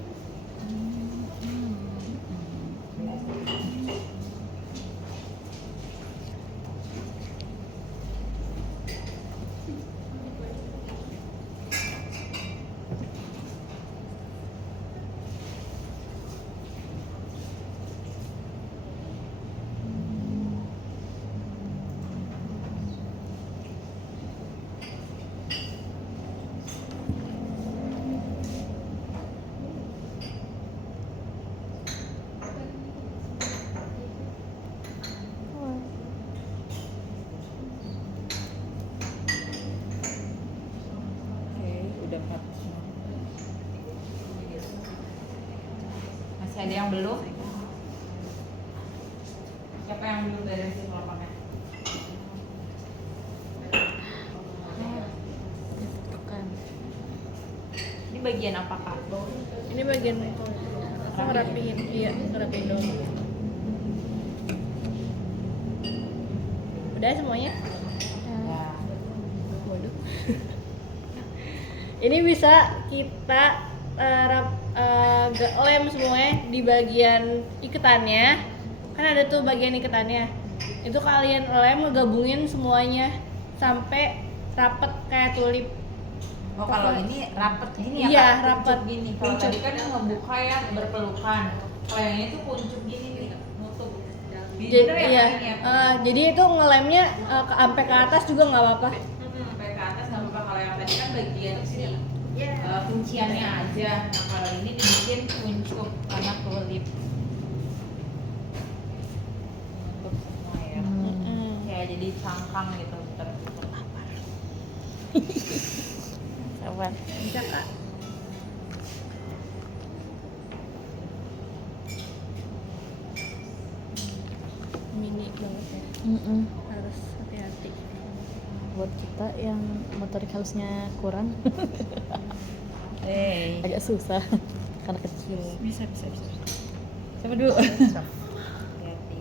Masih ada yang belum? Siapa yang belum dari si kelopaknya? Tekan. Ini bagian apa kak? Ini bagian aku ngerapiin, iya ngerapiin dong. Udah semuanya? Ya. Waduh. Ini bisa kita lem semuanya di bagian iketannya. Kan ada tuh bagian iketannya. Itu kalian lem ngegabungin semuanya sampai rapet kayak tulip. Oh kalau ini rapet gini ya Iya, kak? rapet. Kuncup gini. Kalau tadi kan yang ngebuka ya berpelukan. Kalau yang ini tuh kuncup gini nih, nutup. Jadi, Bener ya, iya, Kak, ini ya? jadi itu ngelemnya sampai ke atas juga nggak apa-apa. Sampai ke atas nggak apa-apa. Kalau yang tadi kan bagian sini kunciannya aja. Nah kalau ini dibikin kuncup karena tulip. Untuk semua ya. Kayak jadi cangkang gitu tertutup. Sabar. Bisa kak. Mini banget ya, harus hati-hati. Buat kita yang motorik halusnya kurang agak susah karena kecil. Bisa. Siapa dulu? Hati-hati.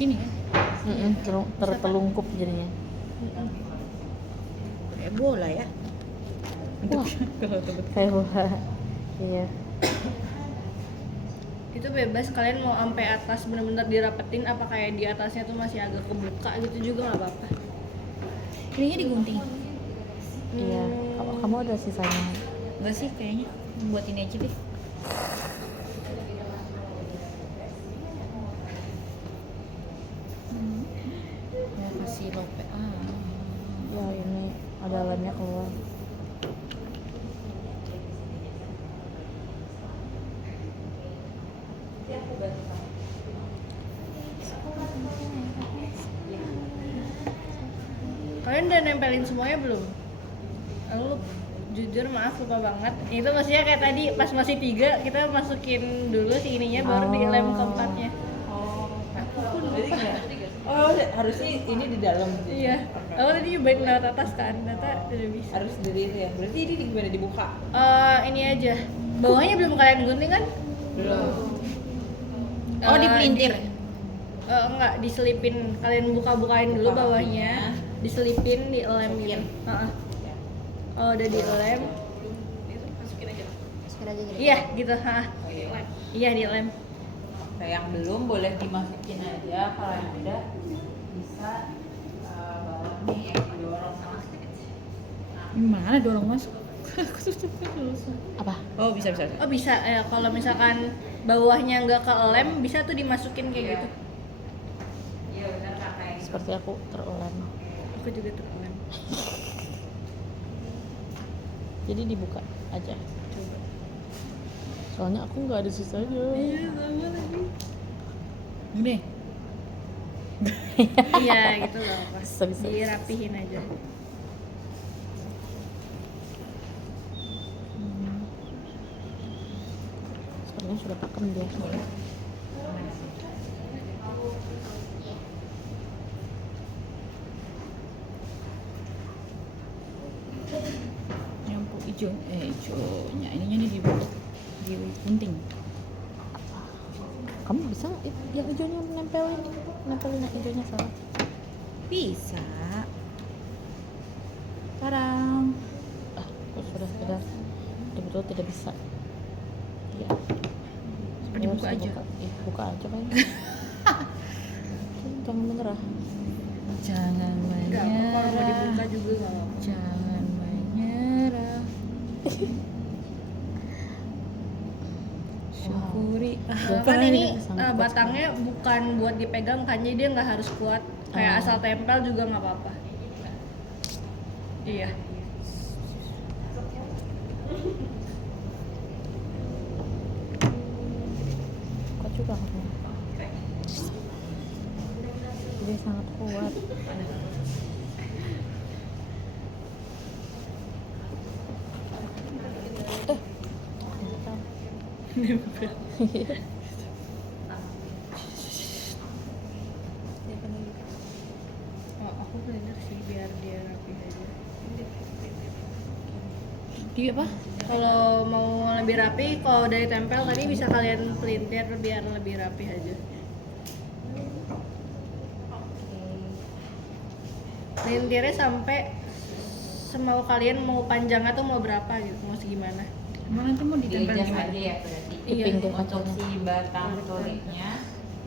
Gini kan? Tertelungkup jadinya. Kayak bola ya. Wah, Kalau tebet. kayak bola. Iya. Itu bebas kalian mau sampai atas bener-bener dirapetin apa kayak di atasnya tuh masih agak kebuka gitu juga nggak apa-apa. Ininya digunting. Iya. Kamu ada sisanya? Enggak sih kayaknya. Buat ini aja deh. Mau kasih lope. Ya ini ada lemnya keluar. Kalian udah nempelin semuanya belum? Aku jujur maaf lupa banget. Itu maksudnya kayak tadi pas masih 3 kita masukin dulu si ininya baru di lem keempatnya. Jadi nggak? Oh harusnya ini di dalam. Iya. Aku tadi nyobain lewat atas kan, ternyata udah bisa. Harus dari itu ya. Berarti ini gimana dibuka? Ini aja. Bawahnya belum kalian gunting kan? Belum. Oh, dipelintir. Enggak, diselipin. Kalian buka-bukain dulu bawahnya, diselipin di lem gitu. Oh, udah di lem. Masukin aja gitu. Iya, gitu. Iya, di lem. Oke, yang belum boleh dimasukin aja. Kalau yang udah bisa bawah nih yang didorong sama Gimana dorong masuk? Apa? Oh, bisa. Oh, bisa. Kalau misalkan bawahnya nggak ke lem, bisa tuh dimasukin kayak gitu. Iya benar kak kayak gitu. Seperti aku terulem. Aku juga terulang. Jadi dibuka aja. Coba. Soalnya aku nggak ada sisanya. Iya, sama lagi. Gede. Iya, gitu loh, pas. Bisa. Dirapihin aja. Sepertinya sudah pakem dia. Nyampu hijaunya ininya nih di gunting. Kamu bisa nggak yang hijaunya nempelin yang hijaunya salah? Bisa. Tarang. Aku sudah betul tidak bisa. Iya. Apa dibuka Harus aja? dibuka. Ih, buka aja kayaknya. Jangan menyerah. Jangan Enggak apa kalau mau dibuka juga nggak apa-apa. Jangan menyerah. Syukuri. Kan ini sangat kuat batangnya bukan buat dipegang kan, jadi dia nggak harus kuat. Kayak asal tempel juga nggak apa-apa. Iya. Kuat juga kamu. Dia sangat kuat. Oh, aku blender sih biar dia rapi aja. Di apa? Kalau mau lebih rapi, kalau dari tempel tadi bisa kalian pelintir biar lebih rapi aja. Pelintirnya sampai semau kalian, mau panjang atau mau berapa gitu, mau segimana. Emang nanti mau ditempel Di-adjust gimana? aja ya berarti. Iya. Pinggir Untuk kacanya. si batang tuliknya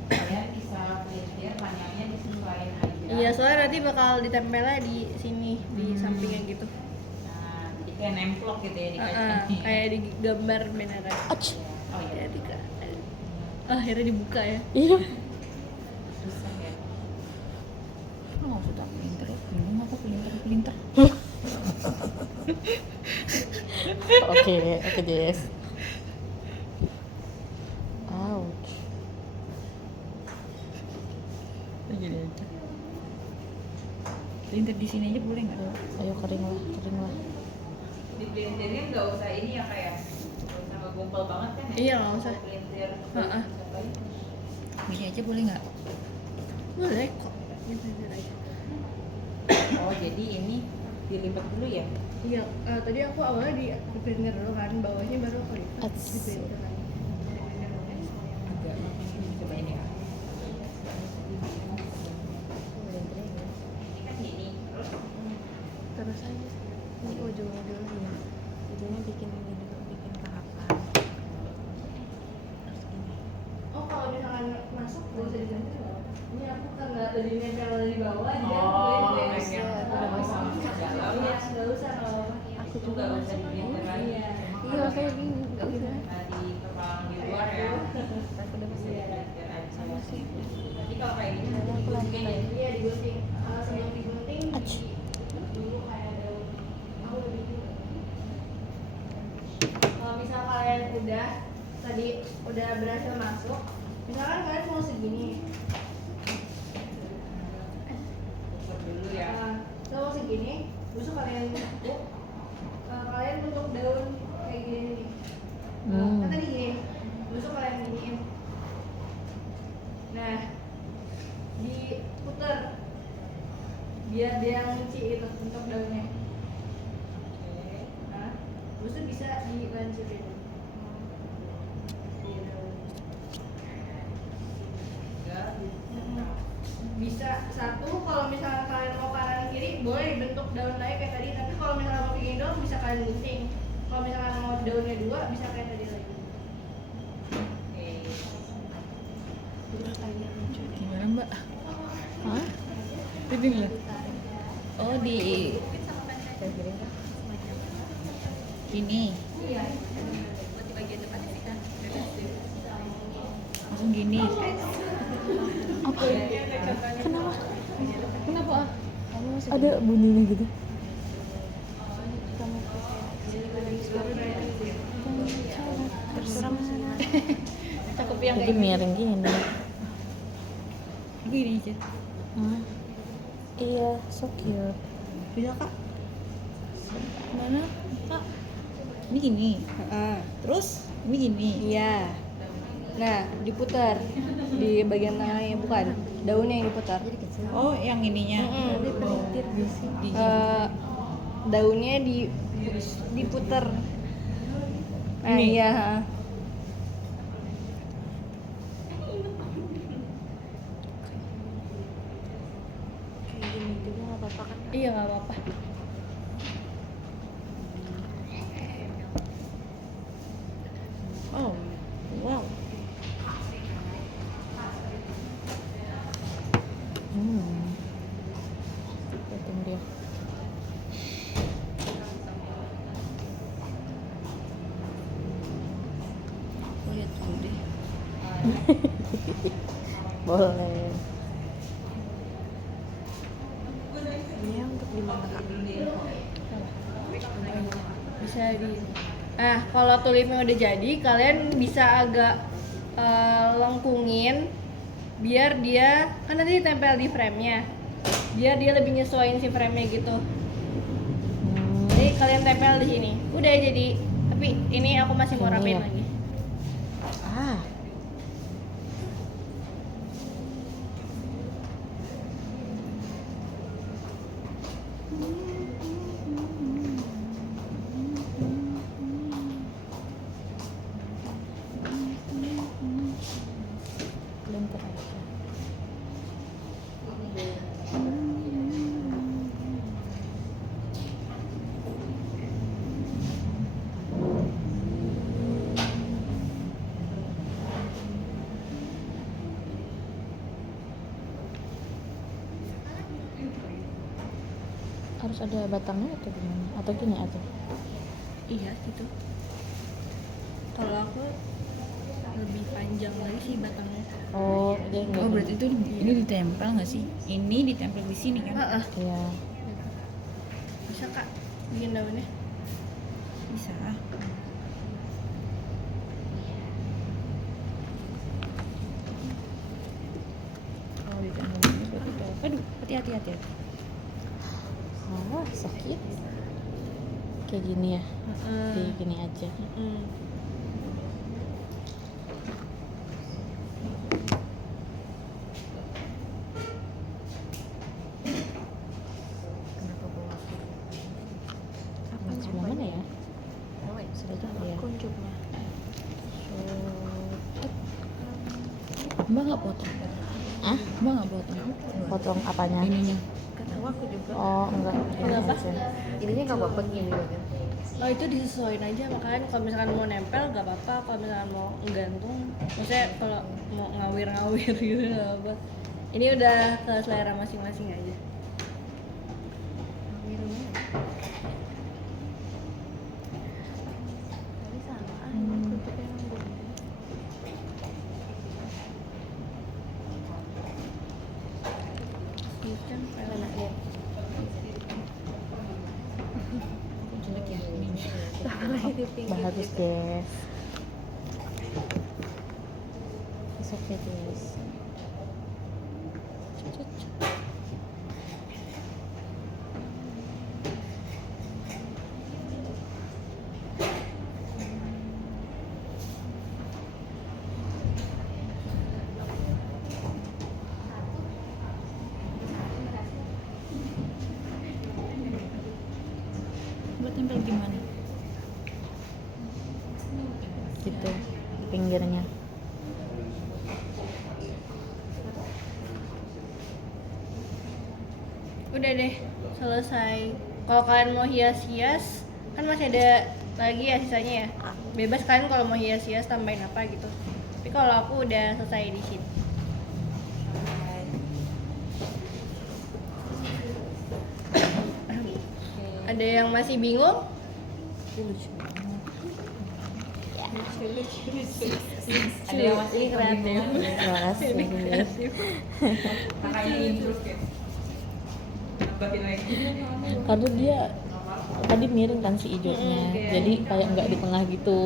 kalian bisa pelintir panjangnya disesuaikan aja. Iya, soalnya nanti bakal ditempelnya di sini, di sampingnya gitu. Nah, jadi kayak nemplok gitu ya di kaca. Kayak di gambar beneran. Ach. Oh iya. Hati-hati, Kak. Akhirnya dibuka ya. Iya. Susah ya. Lo nggak usah tak pelintir ya. Bingung aku pelintir. Oke, Jess. Ouch. Gini aja. Pelintir di sini aja boleh nggak? Ayo kering lah. Di pelintirnya nggak usah ini ya kayak nggak usah ngegumpal banget kan ya? Iya, nggak usah. Pelintir. Heeh. Gini aja boleh nggak? Boleh kok. Gitu aja. Oh jadi ini dilipat dulu ya? Iya, tadi aku awalnya di printer dulu kan, bawahnya baru aku lipat Ats. di printer lagi. Juga makanya cobain ya. Ini kan gini, terus Terus aja ini ujung-ujungnya, ujungnya bikin ini dulu, bikin tahapan. Terus gini. Oh, kalau misalkan masuk nggak usah diganti nggak apa-apa. Ini aku karena tadi nempel di bawah, dia oh, boleh pengen udah masuk masuk. dalam. Iya, nggak usah kalau apa. Aku Itu juga nggak usah masuk. dipelintir lagi. Iya. Iya kayak gini, nggak bisa. Nah di kepalang di luar ya. Aku udah bisa. Pelintir aja. Sama sih. Nanti kalau kayak gini Aku digunting ya. Iya, digunting. Sebelum digunting, dulu kayak daun. Aku lebih dulu. Kalau misal kalian tadi udah berhasil masuk, misalkan kalian mau segini, Ukur dulu ya. kalau mau segini, busuk kalian tutup, kalian bentuk daun kayak gini nih. Kan tadi gini, busuk kalian giniin. Nah, diputer biar dia ngunci itu untuk daunnya. Nah, busuk bisa dilanjutin. Bisa satu, kalau misalnya kalian mau kanan kiri boleh dibentuk daun lagi kayak tadi, tapi kalau misalnya mau bikin daun bisa kalian gunting. Kalau misalnya mau daunnya dua bisa kayak tadi lagi. Gimana Mbak? Hah? Ini nggak? Oh di gini. Iya. Langsung gini. Kenapa? Kenapa? Kamu masih Ada bunyinya gitu. kamu terserah masih Cakep yang Jadi miring gini. Gini aja. Iya, so cute. Bisa kak? Mana kak? Ini gini. Terus ini gini. Iya. Nah, diputar di bagian tengahnya, bukan daunnya yang diputar. Oh, yang ininya. Di Daunnya diputar. Nah, Ini? iya. kayak gini juga nggak apa-apa kan? Iya, nggak apa-apa. Oh, wow. Liatin dia. Aku lihat dulu deh. Boleh. Ini untuk di mana kak? Bisa di. Nah, kalau tulipnya udah jadi, kalian bisa agak lengkungin biar dia kan nanti ditempel di frame-nya. Biar dia lebih nyesuaiin si frame-nya gitu. Jadi kalian tempel di sini. Udah jadi. Tapi ini aku masih mau Ini rapiin ya? lagi. Ah, bentar aja. Harus ada batangnya atau gimana? Atau gini atau? Iya, gitu. Kalau aku lebih panjang lagi sih batangnya. Oh, dia enggak. Oh, berarti itu ini ditempel nggak sih? Ini ditempel di sini kan? Heeh. Iya. Bisa Kak bikin daunnya? Bisa. Kalau ditempel ini berarti udah. Aduh, hati-hati. Oh, sakit. Kayak gini ya. Kayak gini aja. Kenapa bawa? Nah, sebelah mana ya? Sudah tuh ya. Kuncupnya. Mbak nggak potong? Ah? Mbak nggak potong? Potong apanya? Ininya. Gak tahu aku juga. Oh, enggak. Gini Kenapa? aja. Ininya nggak apa-apa gini kan? Oh itu disesuaiin aja, makanya kalau misalkan mau nempel gak apa-apa, kalau misalkan mau nggantung, maksudnya kalau mau ngawir-ngawir gitu gak apa. Ini udah ke selera masing-masing aja. Tapi sama kuncupnya yang gue. Ini kan Enak ya. Jelek ya ininya. Di pinggir Bagus, gitu. guys. It's okay, guys. Buat tempel gimana? Gitu, di pinggirnya. udah deh, selesai. Kalau kalian mau hias-hias, kan masih ada lagi ya sisanya ya. Bebas kalian kalau mau hias-hias tambahin apa gitu. Tapi kalau aku udah selesai di sini. Ada yang masih bingung? Ada yang masih Ini kreatif. Terima kasih. makanya intro kayak tambahin lagi. Karena dia tadi miring kan si hijaunya, jadi kayak nggak di tengah gitu.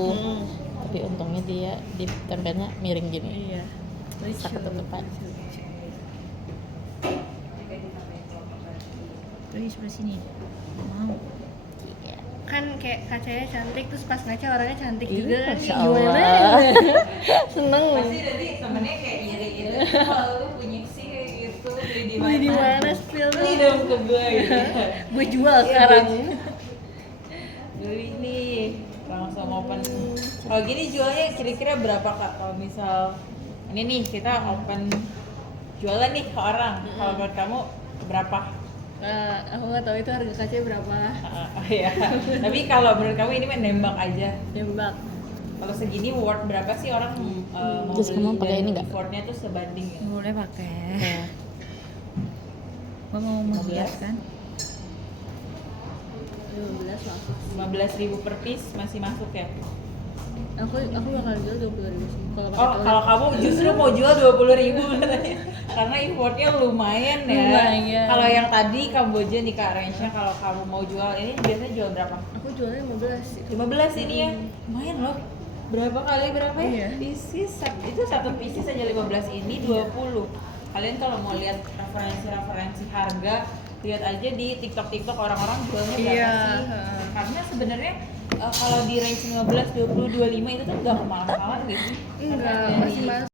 Tapi untungnya dia di tempelnya miring gini. Iya. Bisa ketutupan. Terus sebelah sini. Mau. Kan kayak kacanya cantik, terus pas ngaca orangnya cantik Iya, juga kan. Masya Gimana? Allah. Seneng. Pasti nanti temennya kayak iri-iri. Kalau lu punya sih kayak gitu, beli di Beli di mana? mana spill Beli dong ke gue gitu. Gue jual sekarang. Beli nih, langsung open. Kalau gini jualnya kira-kira berapa kak? Kalau misal ini nih kita open jualan nih ke orang, kalau buat kamu berapa? Aku nggak tahu itu harga kacanya berapa. Ya. Tapi kalau menurut kamu ini main nembak aja. Nembak. Kalau segini worth berapa sih orang mau Terus beli kamu pakai dan ini nggak? effortnya tuh sebanding ya? Boleh pakai. Ya. Gua mau melihat kan. 15 masuk. 15.000 per piece masih masuk ya? Aku bakal jual 20.000 sih. Kalau pakai Oh, telur. kalau kamu justru mau jual 20.000 katanya. Karena importnya lumayan ya. Lumayan. Kalau yang tadi Kamboja nih Kak, range-nya kalau kamu mau jual ini biasanya jual berapa? Aku jualnya 15 sih. 15 ini ya. Lumayan loh. Berapa kali berapa ya? Iya. Pieces, itu satu pieces aja 15 ini 20. Kalian kalau mau lihat referensi harga, lihat aja di TikTok orang-orang jualnya berapa Iya. sih? Karena sebenarnya kalau di range 15, 20, 25 itu tuh nggak kemahal-mahalan gitu. Enggak, masih masuk.